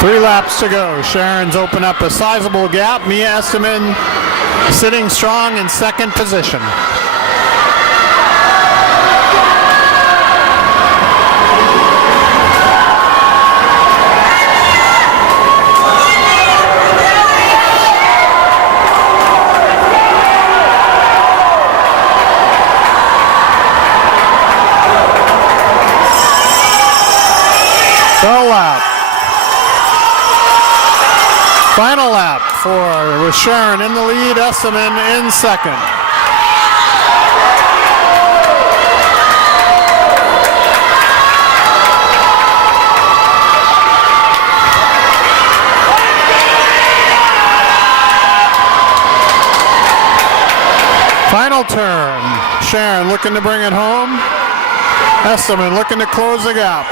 Three laps to go. Sharon's opened up a sizable gap. Mia Esteman sitting strong in second position. Third lap. Final lap with Sharon in the lead, Esteman in second. Final turn. Sharon looking to bring it home. Esteman looking to close the gap.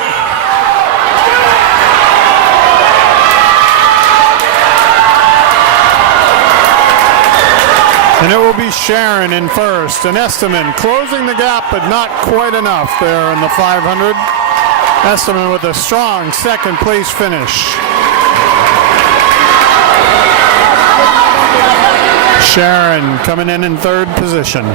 And it will be Sharon in first, and Esteman closing the gap, but not quite enough there in the 500. Esteman with a strong second place finish. Sharon coming in third position.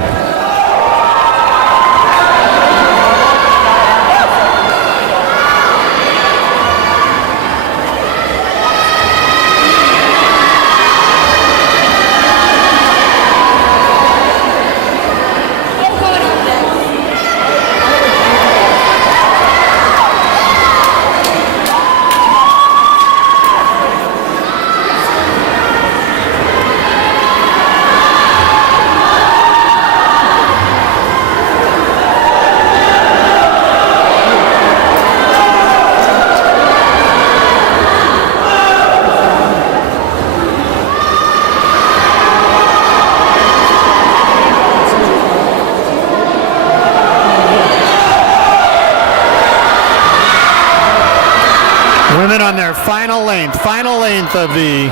Women on their final length of the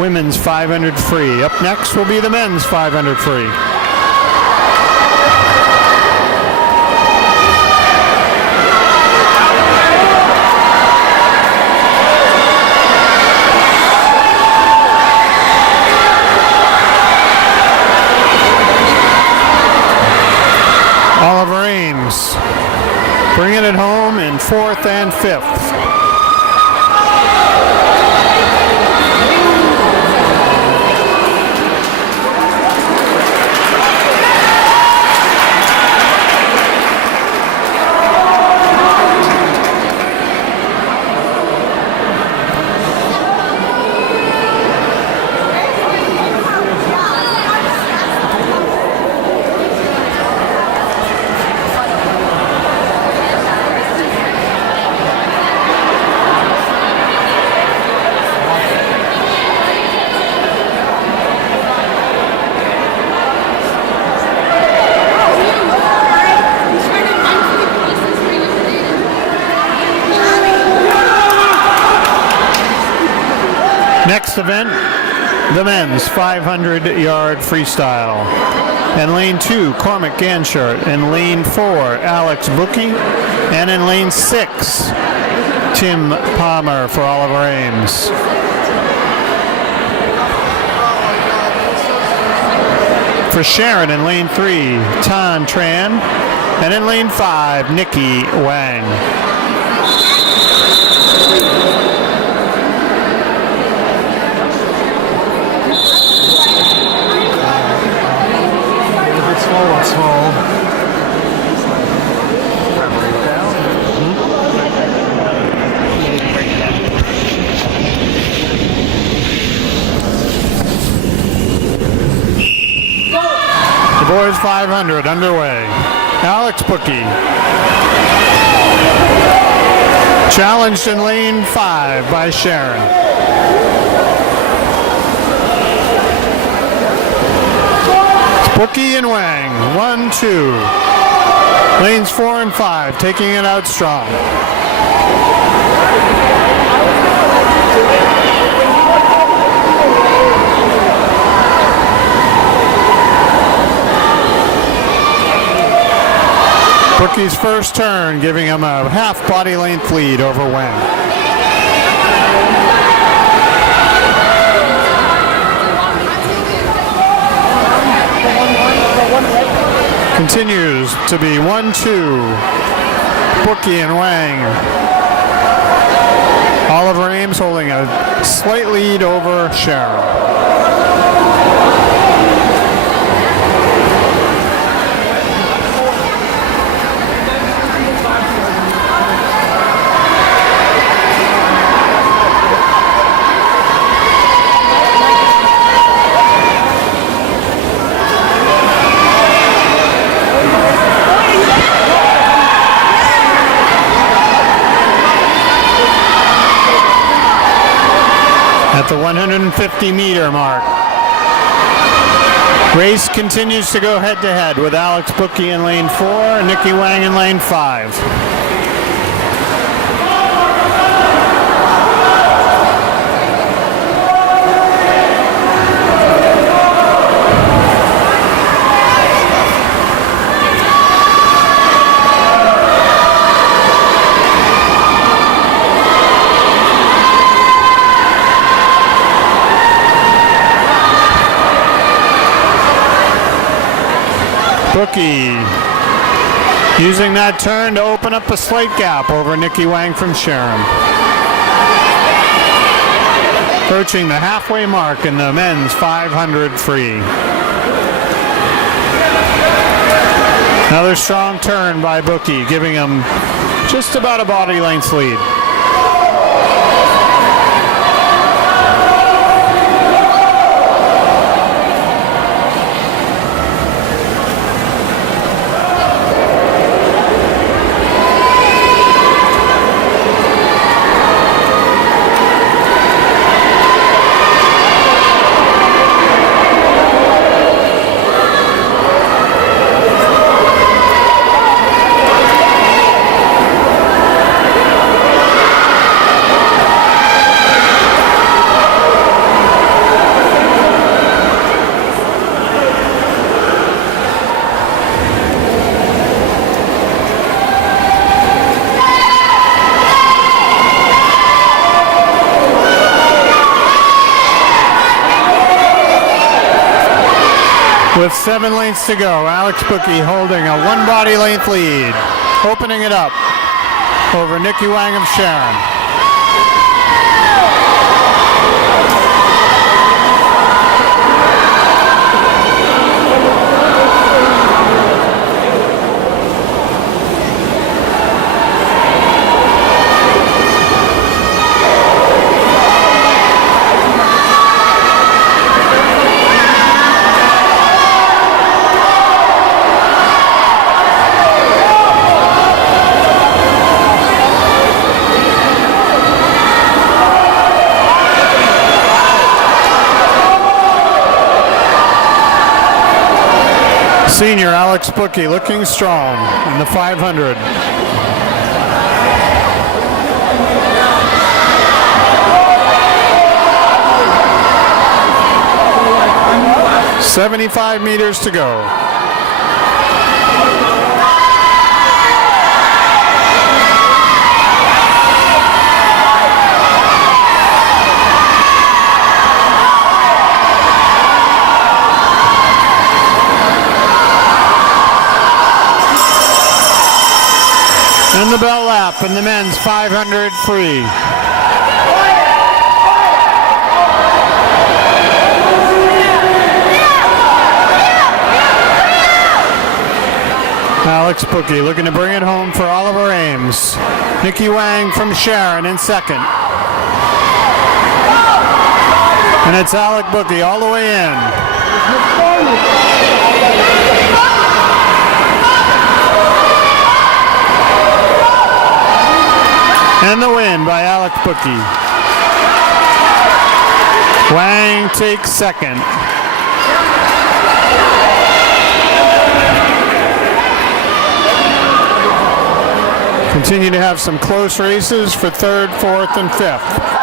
women's 500 free. Up next will be the men's 500 free. Oliver Ames bringing it home in fourth and fifth. Next event, the men's 500-yard freestyle. In lane 2, Cormac Ganshart. In lane 4, Alex Bookie. And in lane 6, Tim Palmer for Oliver Ames. For Sharon in lane 3, Tan Tran. And in lane 5, Nikki Wang. Boys 500 underway. Alex Bookie. Challenged in lane 5 by Sharon. It's Bookie and Wang. 1, 2. Lanes 4 and 5, taking it out strong. Bookie's first turn, giving him a half body length lead over Wang. Continues to be 1-2. Bookie and Wang. Oliver Ames holding a slight lead over Sharon. At the 150-meter mark. Race continues to go head-to-head with Alex Bookie in lane 4 and Nikki Wang in lane 5. Bookie using that turn to open up a slight gap over Nikki Wang from Sharon. Approaching the halfway mark in the men's 500 free. Another strong turn by Bookie, giving him just about a body length lead. With 7 lengths to go, Alex Bookie holding a 1 body length lead, opening it up over Nikki Wang of Sharon. Senior Alex Bookie looking strong in the 500. "75 meters to go. And the bell lap in the men's 500 free. Alex Bookie looking to bring it home for Oliver Ames. Nikki Wang from Sharon in second. And it's Alex Bookie all the way in. And the win by Alec Bookie. Wang takes second. Continue to have some close races for third, fourth, and fifth.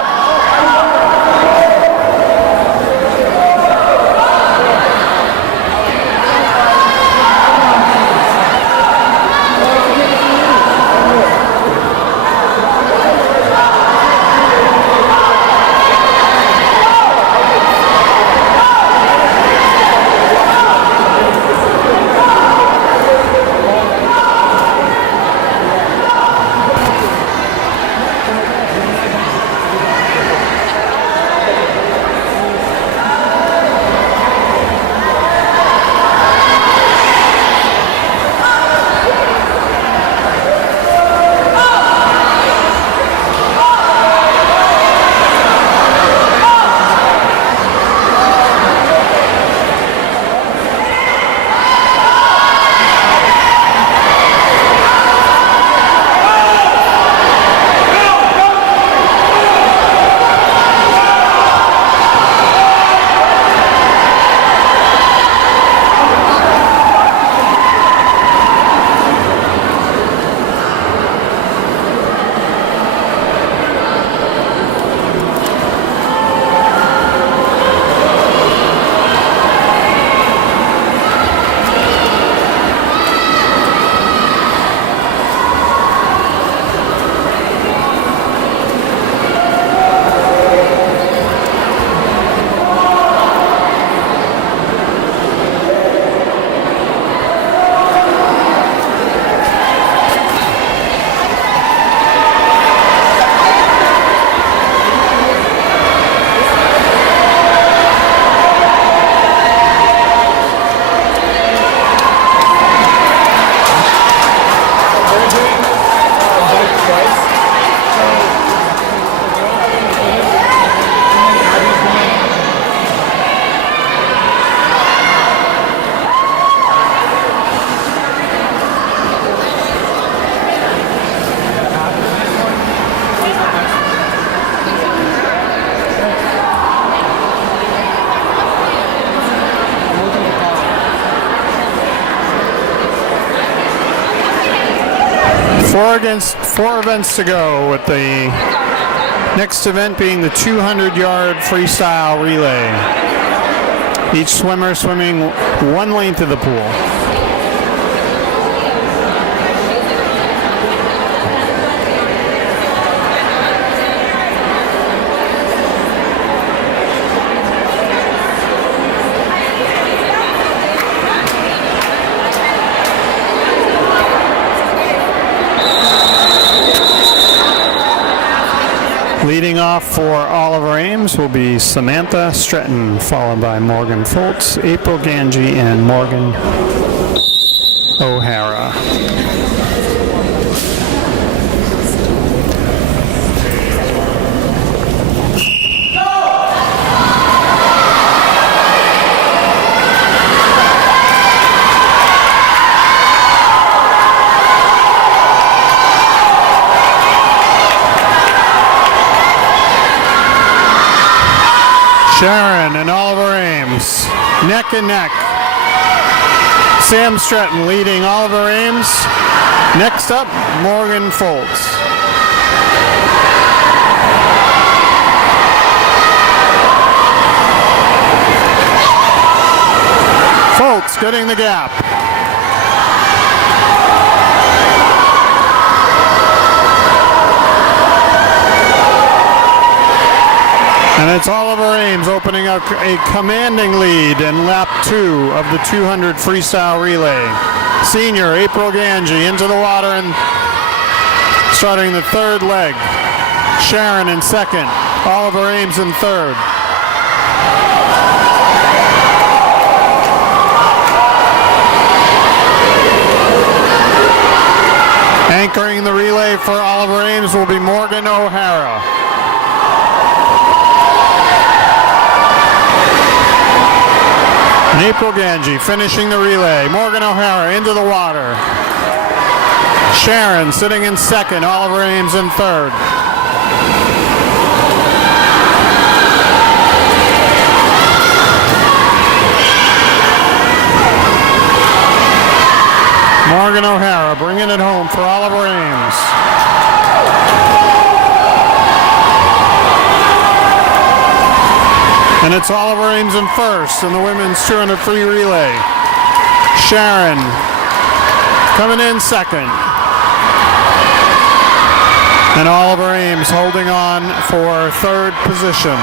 Four events to go, with the next event being the 200-yard freestyle relay. Each swimmer swimming one length of the pool. Leading off for Oliver Ames will be Samantha Stretton, followed by Morgan Foltz, April Ganji, and Morgan O'Hara. Sharon and Oliver Ames, neck and neck. Sam Stretton leading Oliver Ames. Next up, Morgan Foltz. Foltz getting the gap. And it's Oliver Ames opening up a commanding lead in lap 2 of the 200 freestyle relay. Senior April Ganji into the water and starting the third leg. Sharon in second, Oliver Ames in third. Anchoring the relay for Oliver Ames will be Morgan O'Hara. April Ganji finishing the relay. Morgan O'Hara into the water. Sharon sitting in second. Oliver Ames in third. Morgan O'Hara bringing it home for Oliver Ames. And it's Oliver Ames in first in the women's 200 free relay. Sharon coming in second. And Oliver Ames holding on for third position.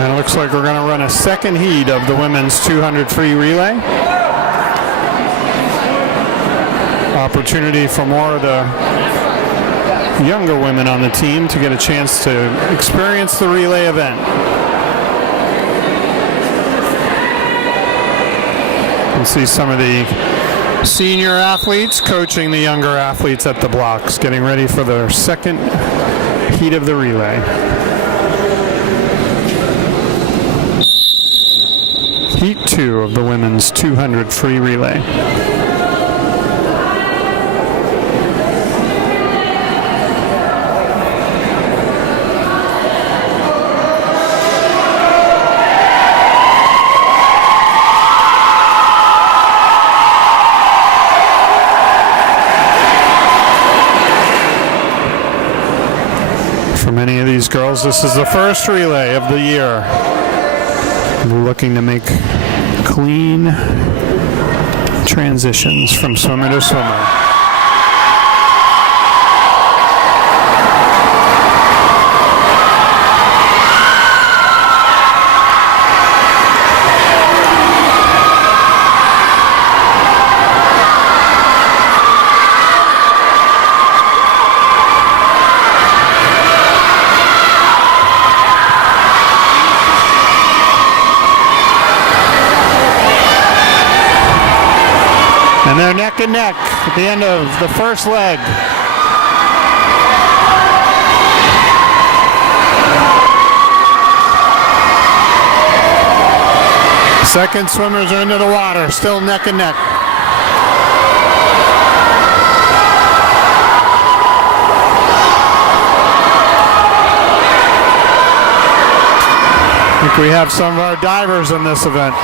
And it looks like we're going to run a second heat of the women's 200 free relay. Opportunity for more of the younger women on the team to get a chance to experience the relay event. You can see some of the senior athletes coaching the younger athletes at the blocks, getting ready for their second heat of the relay. Heat 2 of the women's 200 free relay. For many of these girls, this is the first relay of the year. We're looking to make clean transitions from swimmer to swimmer. And they're neck and neck at the end of the first leg. Second swimmers are into the water, still neck and neck. I think we have some of our divers in this event.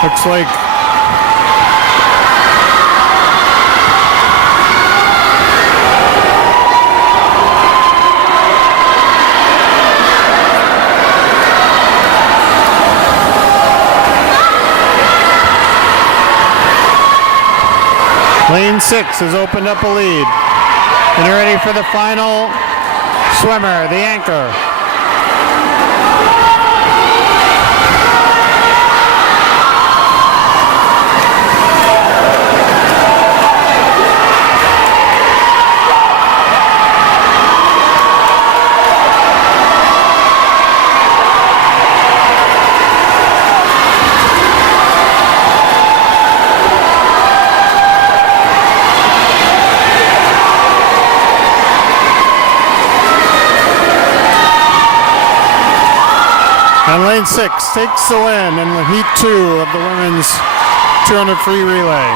Looks like Lane 6 has opened up a lead. And they're ready for the final swimmer, the anchor. And Lane 6 takes the win in the Heat 2 of the women's 200 free relay.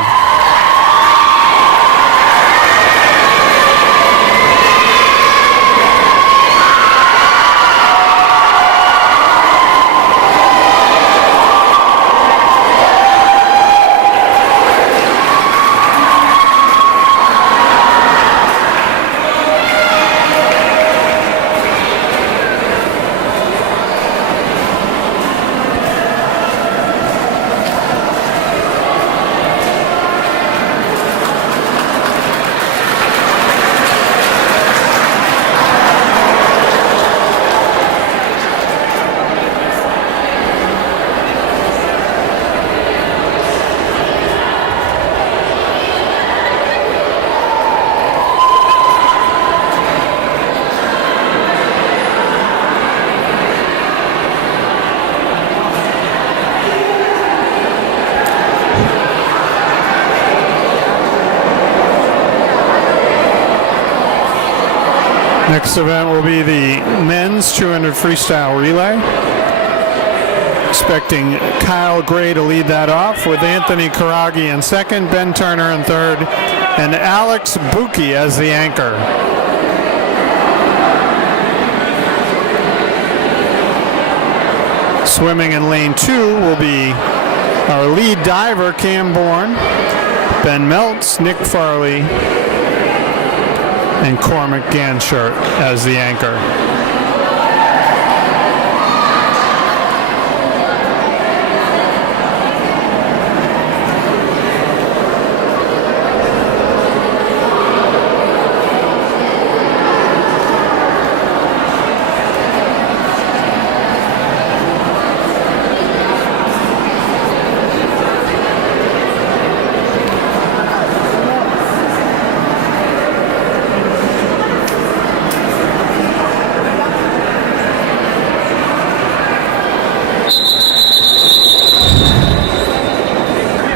Next event will be the men's 200 freestyle relay. Expecting Kyle Gray to lead that off with Anthony Karagi in second, Ben Turner in third, and Alex Buki as the anchor. Swimming in lane 2 will be our lead diver, Cam Bourne, Ben Meltz, Nick Farley, and Cormac Ganshert as the anchor.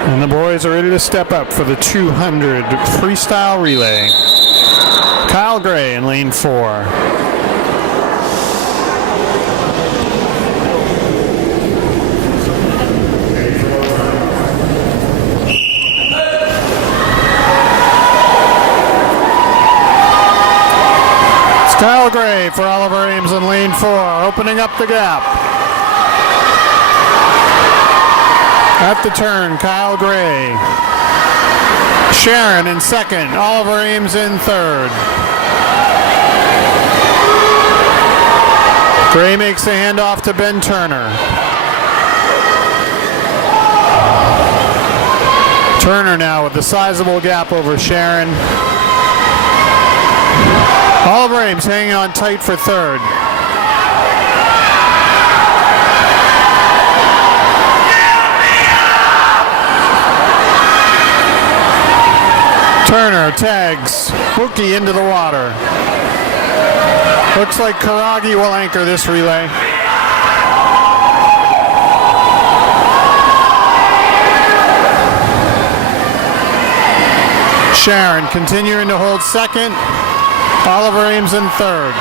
And the boys are ready to step up for the 200 freestyle relay. Kyle Gray in lane 4. It's Kyle Gray for Oliver Ames in lane 4, opening up the gap. At the turn, Kyle Gray. Sharon in second, Oliver Ames in third. Gray makes the handoff to Ben Turner. Turner now with a sizable gap over Sharon. Oliver Ames hanging on tight for third. Turner tags Wookie into the water. Looks like Karagi will anchor this relay. Sharon continuing to hold second. Oliver Ames in third.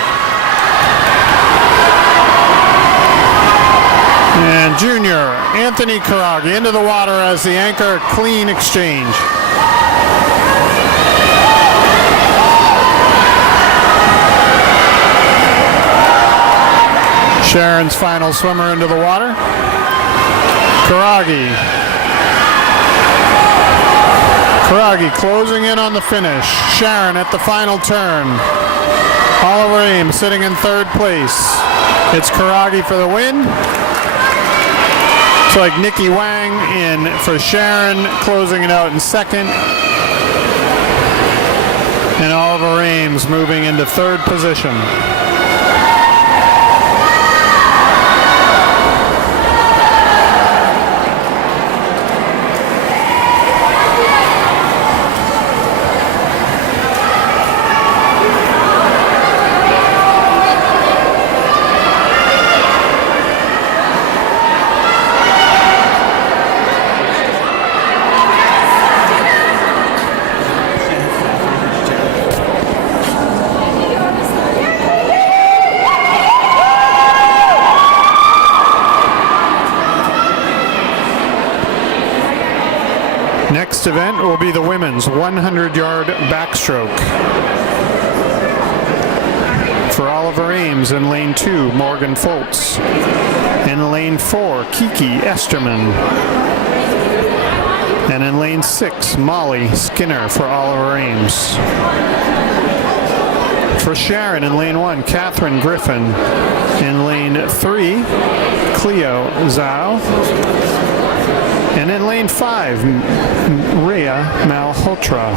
And junior Anthony Karagi into the water as the anchor. Clean exchange. Sharon's final swimmer into the water. Karagi closing in on the finish. Sharon at the final turn. Oliver Ames sitting in third place. It's Karagi for the win. It's like Nikki Wang in for Sharon, closing it out in second. And Oliver Ames moving into third position. Next event will be the women's 100-yard backstroke. For Oliver Ames in lane 2, Morgan Foltz. In lane 4, Kiki Esterman. And in lane 6, Molly Skinner for Oliver Ames. For Sharon in lane 1, Catherine Griffin. In lane 3, Cleo Zhao. And in lane 5, Rhea Malhotra.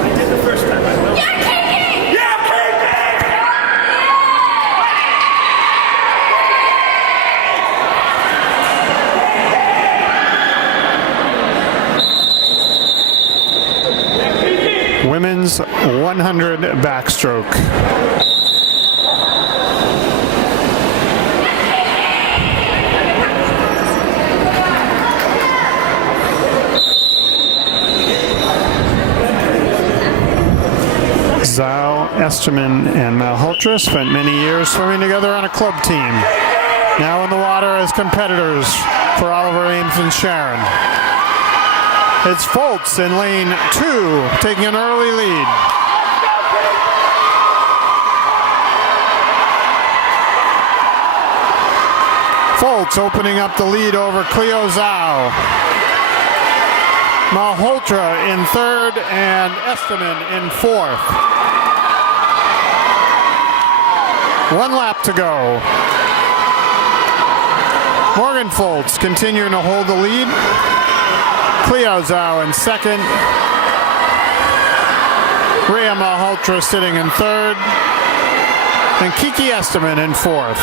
I did the first time, I will. Yeah, Kiki! Yeah, Kiki! Women's 100 backstroke. Zhao Esterman and Malhotra spent many years swimming together on a club team. Now in the water as competitors for Oliver, Ames, and Sharon. It's Foltz in lane 2, taking an early lead. Foltz opening up the lead over Cleo Zhao. Malhotra in 3rd and Esterman in 4th. 1 lap to go. Morgan Foltz continuing to hold the lead. Cleo Zhao in 2nd. Rhea Malhotra sitting in 3rd. And Kiki Esterman in 4th.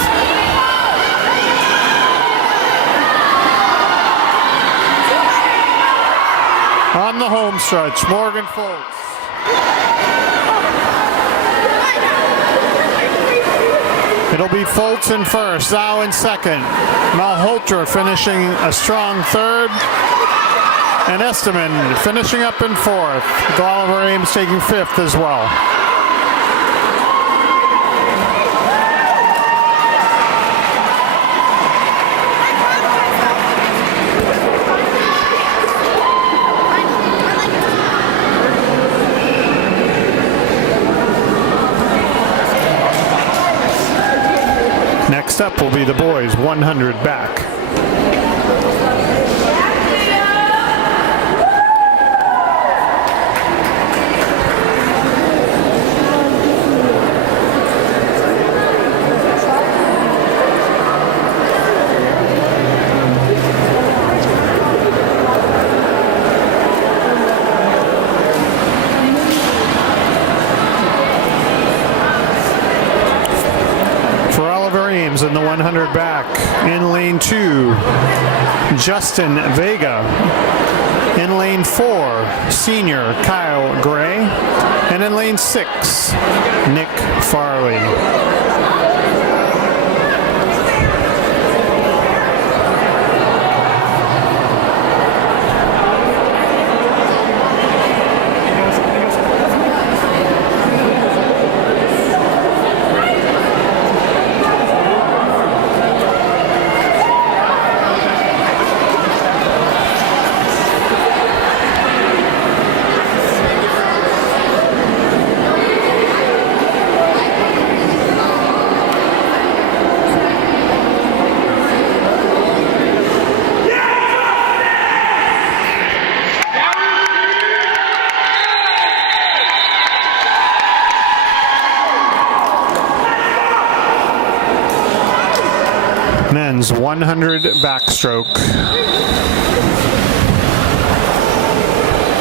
On the home stretch, Morgan Foltz. It'll be Foltz in 1st, Zhao in 2nd. Malhotra finishing a strong 3rd. And Esterman finishing up in 4th. With Oliver Ames taking 5th as well. Next up will be the boys 100 back. In the 100 back. In lane 2, Justin Vega. In lane 4, senior Kyle Gray. And in lane 6, Nick Farley. Men's 100 backstroke.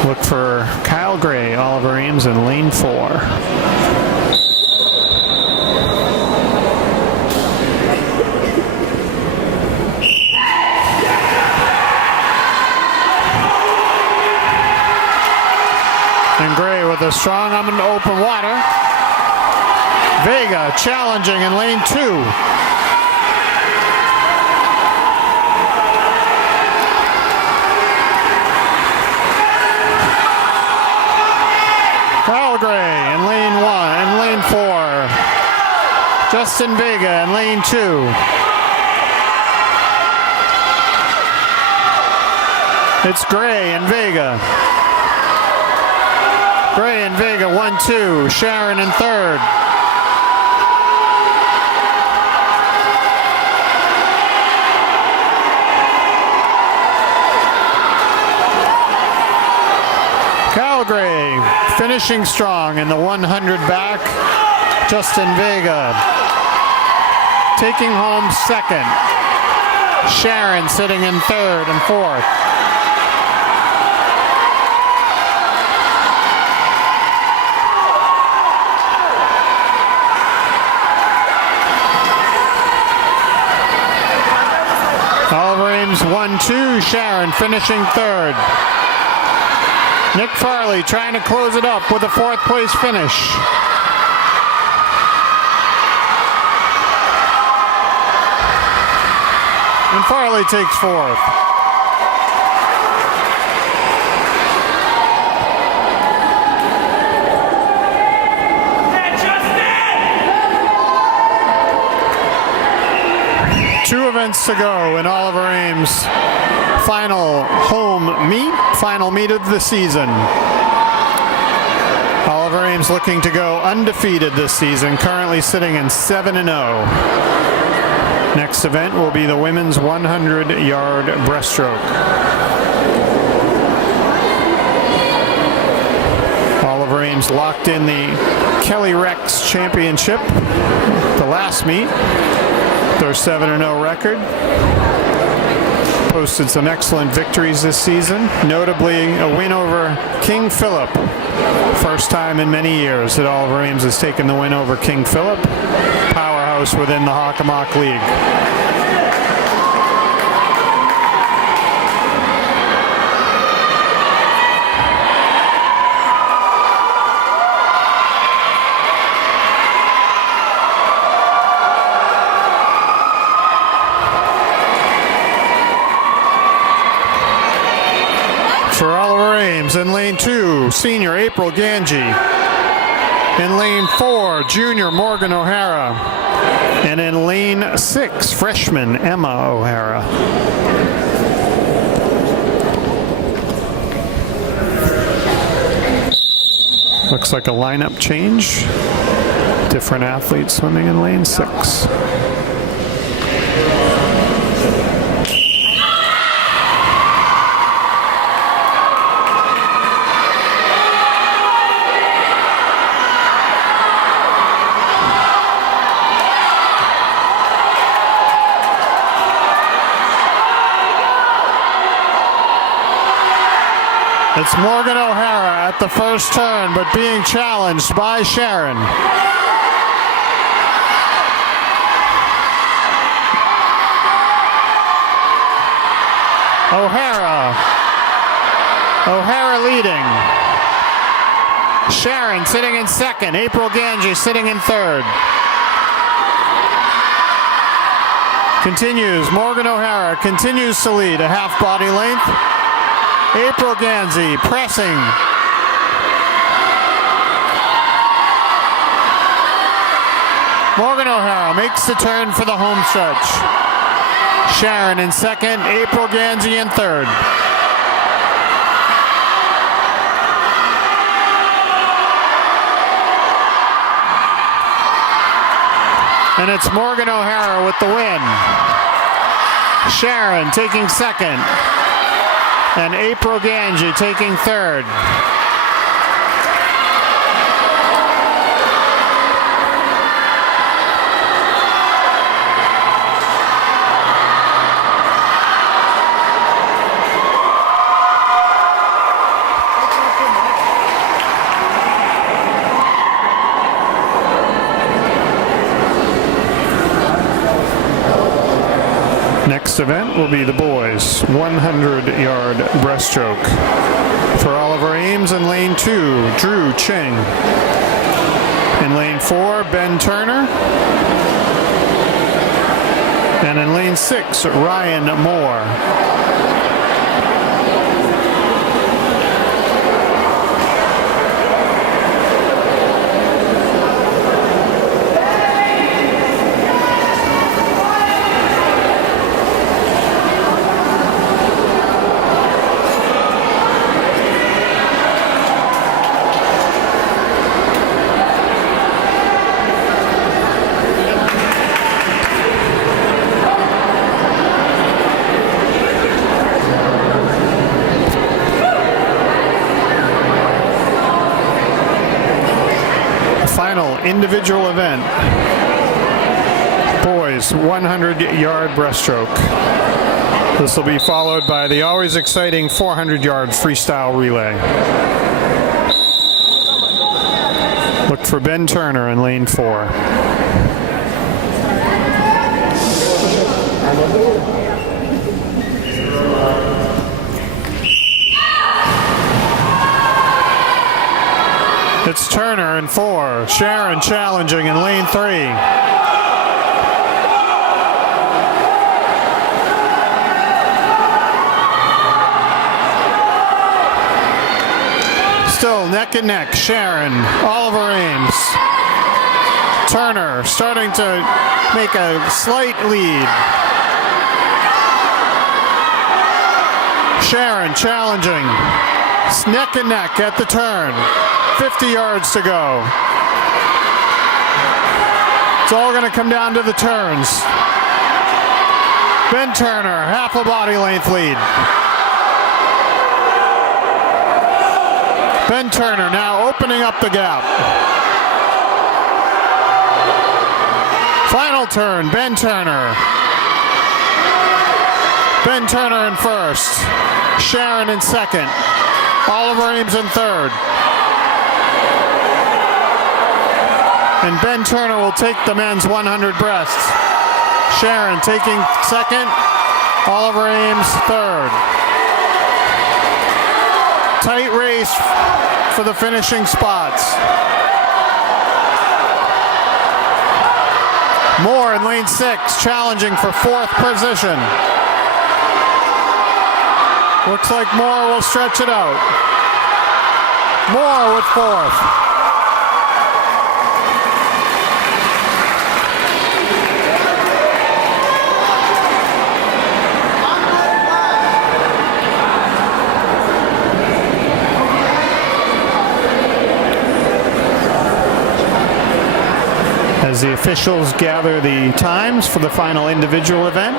Look for Kyle Gray, Oliver Ames in lane 4. And Gray with a strong on the open water. Vega challenging in lane 2. Gray in lane 1 and lane 4. Justin Vega in lane 2. It's Gray and Vega. Gray and Vega 1-2. Sharon in 3rd. Kyle Gray finishing strong in the 100 back. Justin Vega taking home 2nd. Sharon sitting in 3rd and 4th. Oliver Ames 1-2. Sharon finishing 3rd. Nick Farley trying to close it up with a 4th place finish. And Farley takes 4th. 2 events to go in Oliver Ames' final home meet, final meet of the season. Oliver Ames looking to go undefeated this season, currently sitting in 7-0. Next event will be the women's 100-yard breaststroke. Oliver Ames locked in the Kelly Rex Championship, the last meet, their 7-0 record. Posted some excellent victories this season, notably a win over King Philip. First time in many years that Oliver Ames has taken the win over King Philip, powerhouse within the Hockomock League. For Oliver Ames in lane 2, senior April Ganji. In lane 4, junior Morgan O'Hara. And in lane 6, freshman Emma O'Hara. Looks like a lineup change. Different athletes swimming in lane 6. It's Morgan O'Hara at the first turn, but being challenged by Sharon. O'Hara leading. Sharon sitting in second. April Ganji sitting in third. Continues. Morgan O'Hara continues to lead a half body length. April Ganji pressing. Morgan O'Hara makes the turn for the home stretch. Sharon in second, April Ganji in third. And it's Morgan O'Hara with the win. Sharon taking second. And April Ganji taking third. Next event will be the boys' 100-yard breaststroke. For Oliver Ames in lane 2, Drew Cheng. In lane 4, Ben Turner. And in lane 6, Ryan Moore. Individual event. Boys 100-yard breaststroke. This will be followed by the always exciting 400-yard freestyle relay. Look for Ben Turner in lane 4. It's Turner in 4. Sharon challenging in lane 3. Still neck and neck. Sharon, Oliver Ames. Turner starting to make a slight lead. Sharon challenging. Neck and neck at the turn. 50 yards to go. It's all going to come down to the turns. Ben Turner, half a body length lead. Ben Turner now opening up the gap. Final turn, Ben Turner. Ben Turner in first. Sharon in second. Oliver Ames in third. And Ben Turner will take the men's 100 breasts. Sharon taking second. Oliver Ames third. Tight race for the finishing spots. Moore in lane 6, challenging for 4th position. Looks like Moore will stretch it out. Moore with 4th. As the officials gather the times for the final individual event,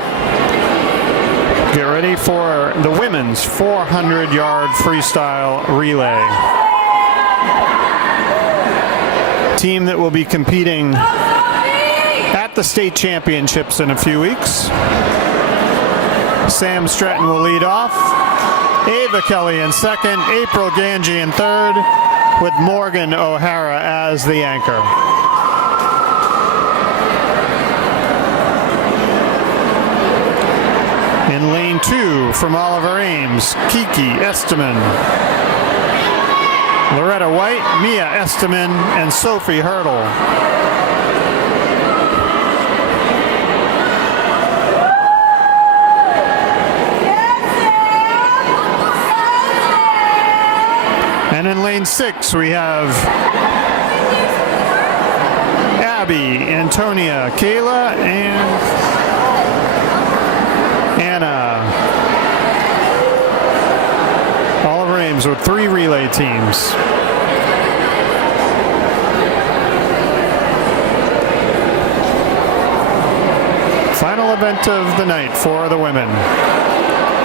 get ready for the women's 400-yard freestyle relay. Team that will be competing at the state championships in a few weeks. Sam Stratton will lead off. Ava Kelly in second. April Ganji in third, with Morgan O'Hara as the anchor. In lane 2 from Oliver Ames, Kiki Esteman, Loretta White, Mia Esteman, and Sophie Hurdle. And in lane 6 we have Abby, Antonia, Kayla, and Anna. Oliver Ames with 3 relay teams. Final event of the night for the women.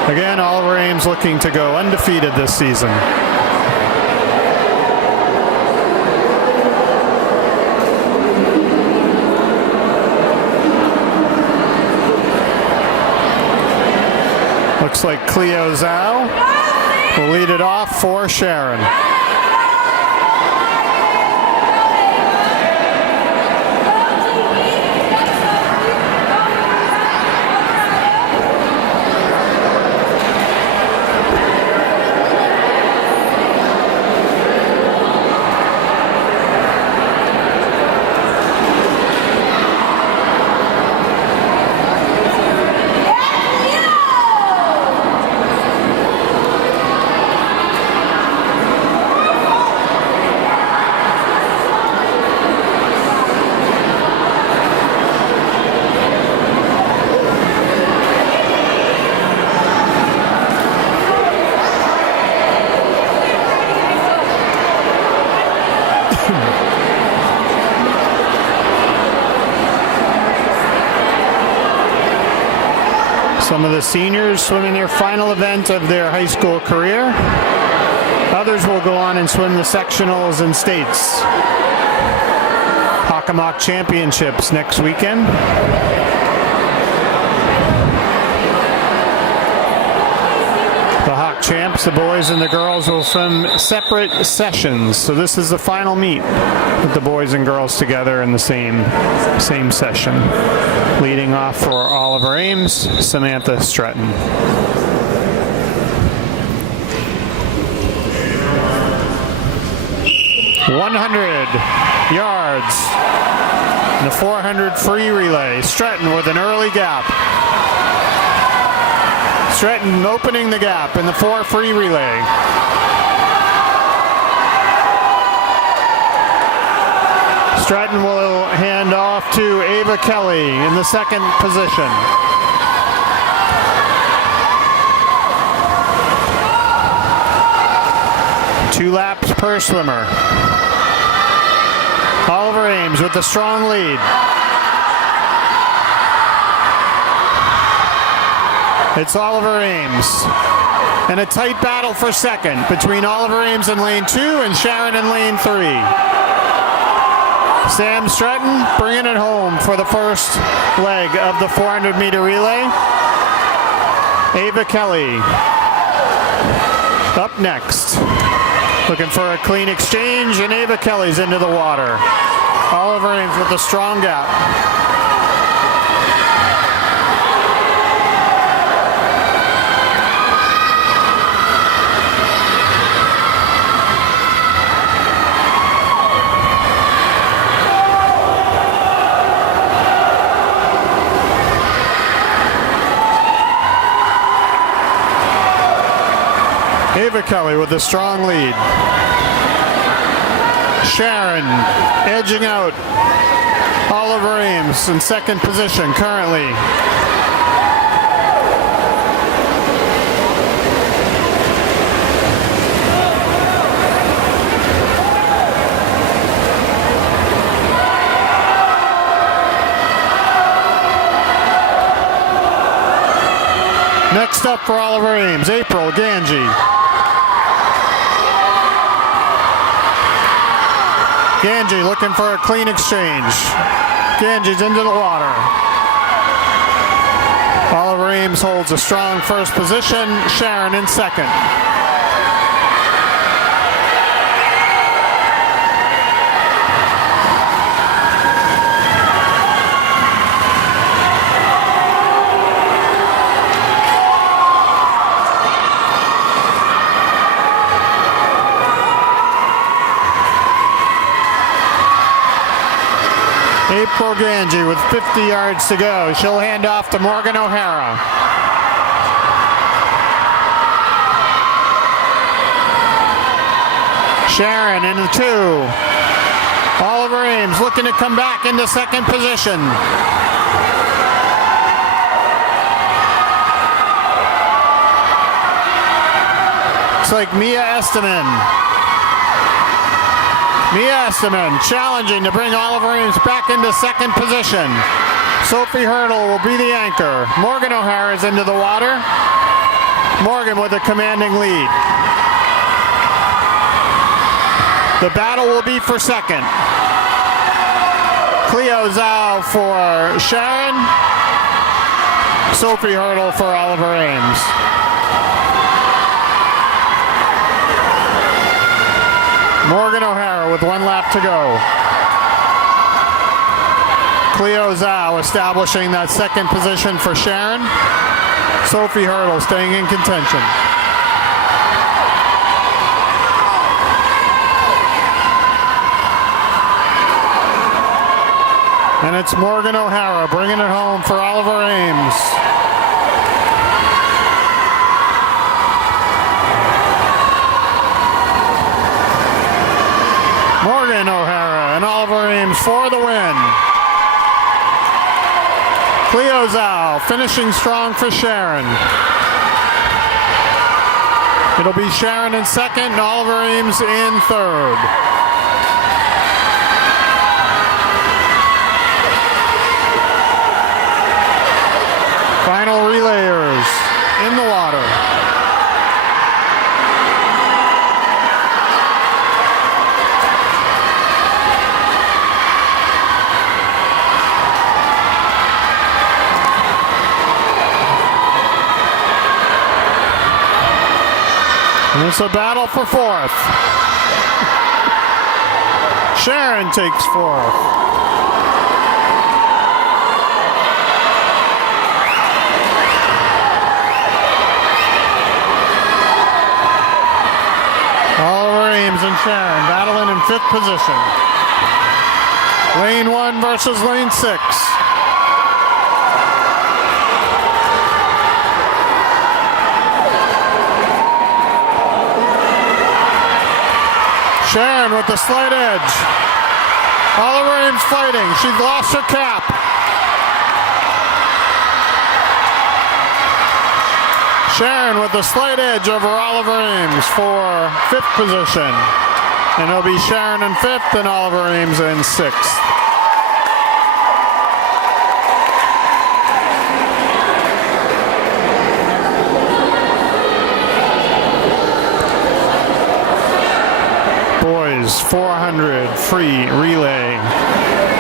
Again, Oliver Ames looking to go undefeated this season. Looks like Cleo Zhao will lead it off for Sharon. Some of the seniors swimming their final event of their high school career. Others will go on and swim the sectionals and states. Hockomock Championships next weekend. The Hock Champs, the boys and the girls, will swim separate sessions. So this is the final meet with the boys and girls together in the same session. Leading off for Oliver Ames, Samantha Stratton. yards. The 400 free relay. Stratton with an early gap. Stratton opening the gap in the 4 free relay. Stratton will hand off to Ava Kelly in the 2nd position. 2 laps per swimmer. Oliver Ames with the strong lead. It's Oliver Ames. And a tight battle for second between Oliver Ames in lane 2 and Sharon in lane 3. Sam Stratton bringing it home for the first leg of the 400-meter relay. Ava Kelly up next. Looking for a clean exchange, and Ava Kelly's into the water. Oliver Ames with a strong gap. Ava Kelly with a strong lead. Sharon edging out Oliver Ames in second position currently. Next up for Oliver Ames, April Ganji. Ganji looking for a clean exchange. Ganji's into the water. Oliver Ames holds a strong first position. Sharon in second. April Ganji with 50 yards to go. She'll hand off to Morgan O'Hara. Sharon in the 2. Oliver Ames looking to come back into second position. Looks like Mia Esteman. Mia Esteman challenging to bring Oliver Ames back into second position. Sophie Hurdle will be the anchor. Morgan O'Hara is into the water. Morgan with a commanding lead. The battle will be for second. Cleo Zhao for Sharon. Sophie Hurdle for Oliver Ames. Morgan O'Hara with 1 lap to go. Cleo Zhao establishing that second position for Sharon. Sophie Hurdle staying in contention. And it's Morgan O'Hara bringing it home for Oliver Ames. Morgan O'Hara and Oliver Ames for the win. Cleo Zhao finishing strong for Sharon. It'll be Sharon in second and Oliver Ames in third. Final relayers in the water. And it's a battle for fourth. Sharon takes fourth. Oliver Ames and Sharon battling in fifth position. Lane 1 versus lane 6. Sharon with the slight edge. Oliver Ames fighting. She's lost her cap. Sharon with the slight edge over Oliver Ames for 5th position. And it'll be Sharon in 5th and Oliver Ames in 6th. Boys 400 free relay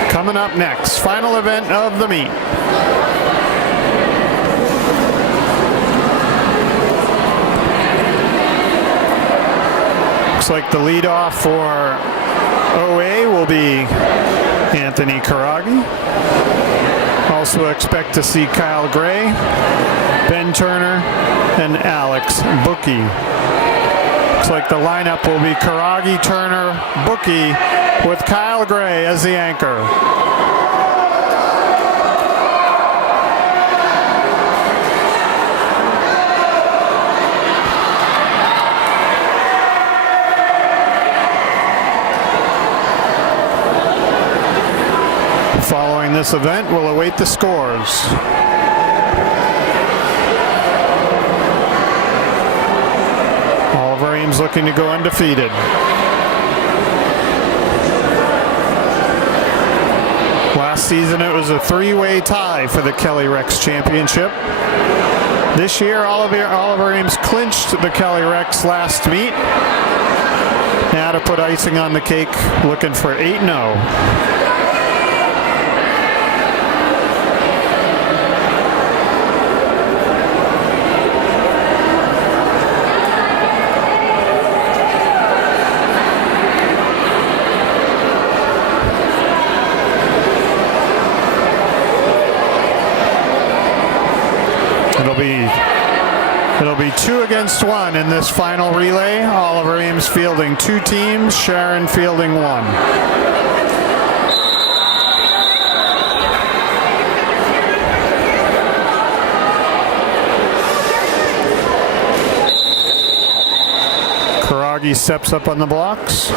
coming up next. Final event of the meet. Looks like the leadoff for OA will be Anthony Karagi. Also expect to see Kyle Gray, Ben Turner, and Alex Bookie. Looks like the lineup will be Karagi, Turner, Bookie, with Kyle Gray as the anchor. Following this event, we'll await the scores. Oliver Ames looking to go undefeated. Last season it was a 3-way tie for the Kelly Rex Championship. This year Oliver Ames clinched the Kelly Rex last meet. Now to put icing on the cake, looking for 8-0. It'll be 2 against 1 in this final relay. Oliver Ames fielding 2 teams, Sharon fielding 1. Karagi steps up on the blocks.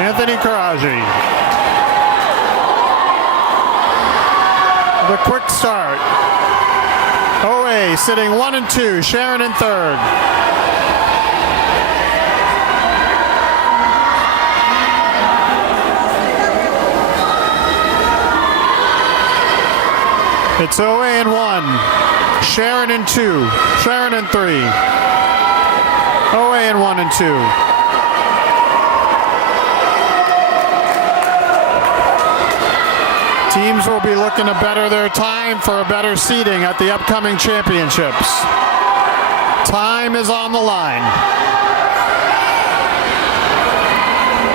Anthony Karagi. The quick start. OA sitting 1 and 2, Sharon in 3rd. It's OA in 1, Sharon in 2, Sharon in 3. OA in 1 and 2. Teams will be looking to better their time for a better seeding at the upcoming championships. Time is on the line.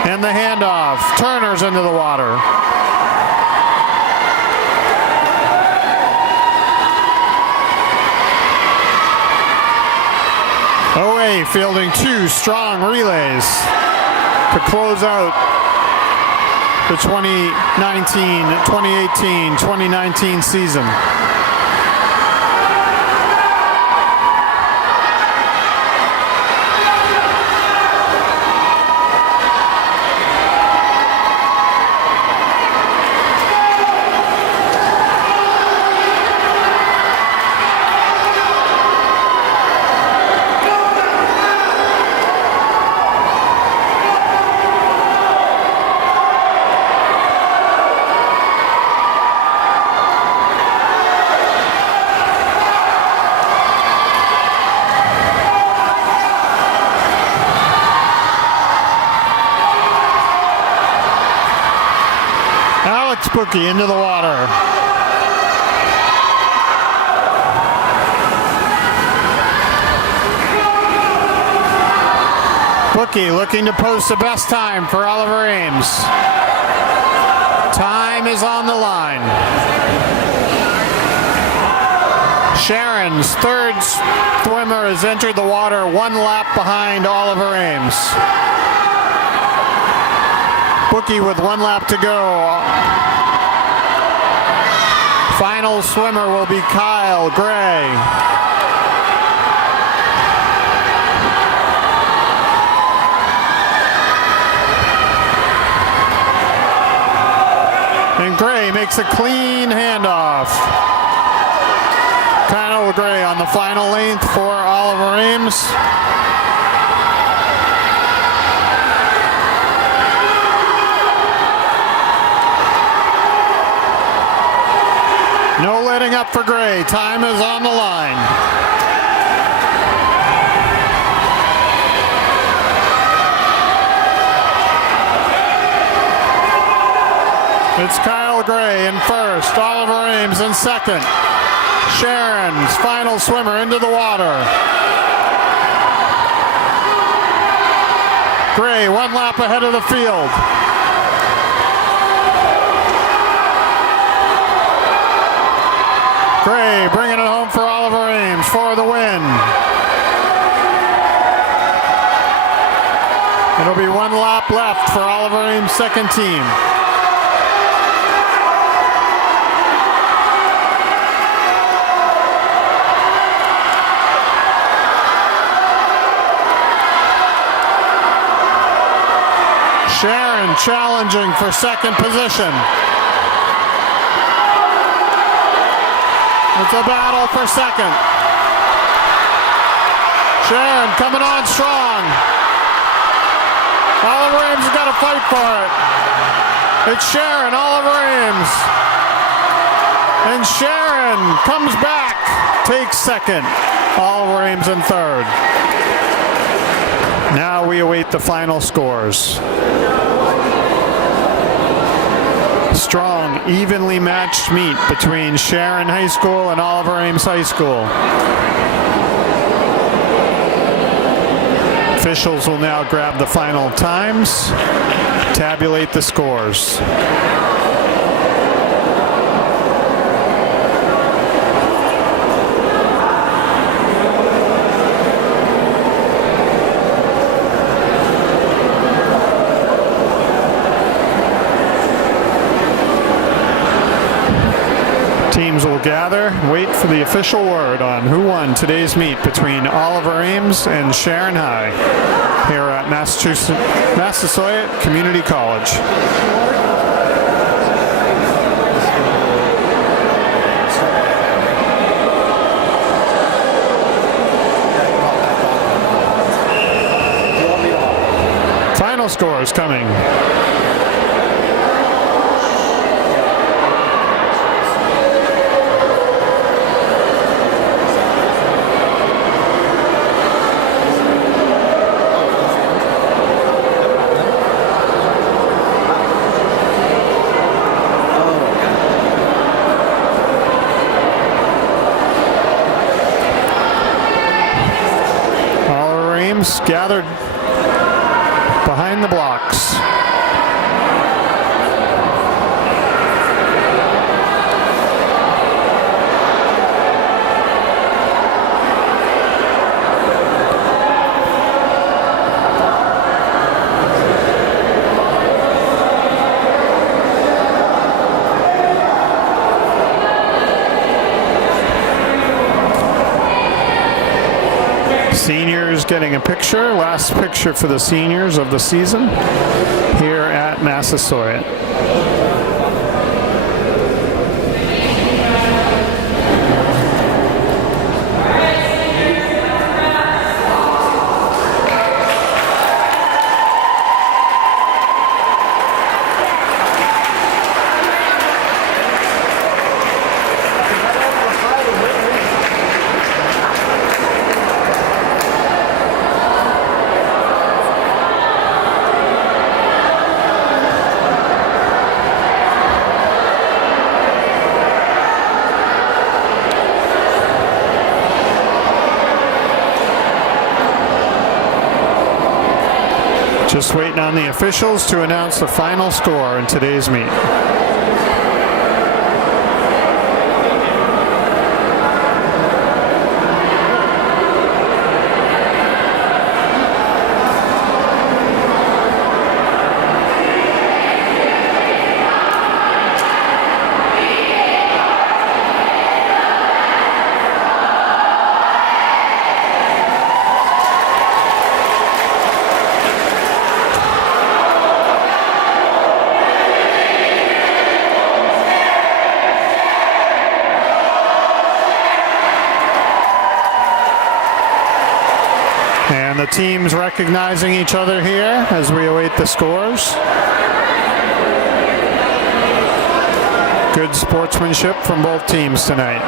And the handoff. Turner's into the water. OA fielding 2 strong relays to close out the 2019, 2018, 2019 season. Bookie into the water. Bookie looking to post the best time for Oliver Ames. Time is on the line. Sharon's 3rd swimmer has entered the water 1 lap behind Oliver Ames. Bookie with 1 lap to go, Final swimmer will be Kyle Gray. And Gray makes a clean handoff. Kyle Gray on the final length for Oliver Ames. No letting up for Gray. Time is on the line. It's Kyle Gray in first, Oliver Ames in second. Sharon's final swimmer into the water. Gray 1 lap ahead of the field. Gray bringing it home for Oliver Ames for the win. It'll be 1 lap left for Oliver Ames' second team. Sharon challenging for second position. It's a battle for second. Sharon coming on strong. Oliver Ames has got to fight for it. It's Sharon, Oliver Ames. And Sharon comes back, takes second. Oliver Ames in third. Now we await the final scores. Strong, evenly matched meet between Sharon High School and Oliver Ames High School. Officials will now grab the final times, tabulate the scores. Teams will gather, wait for the official word on who won today's meet between Oliver Ames and Sharon High here at Massasoit Community College. Final scores coming. Gathered behind the blocks. Seniors getting a picture, last picture for the seniors of the season here at Massasoit. Just waiting on the officials to announce the final score in today's meet. teams recognizing each other here as we await the scores. Good sportsmanship from both teams tonight.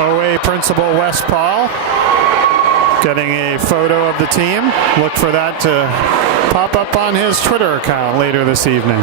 OA Principal Wes Paul getting a photo of the team. Look for that to pop up on his Twitter account later this evening.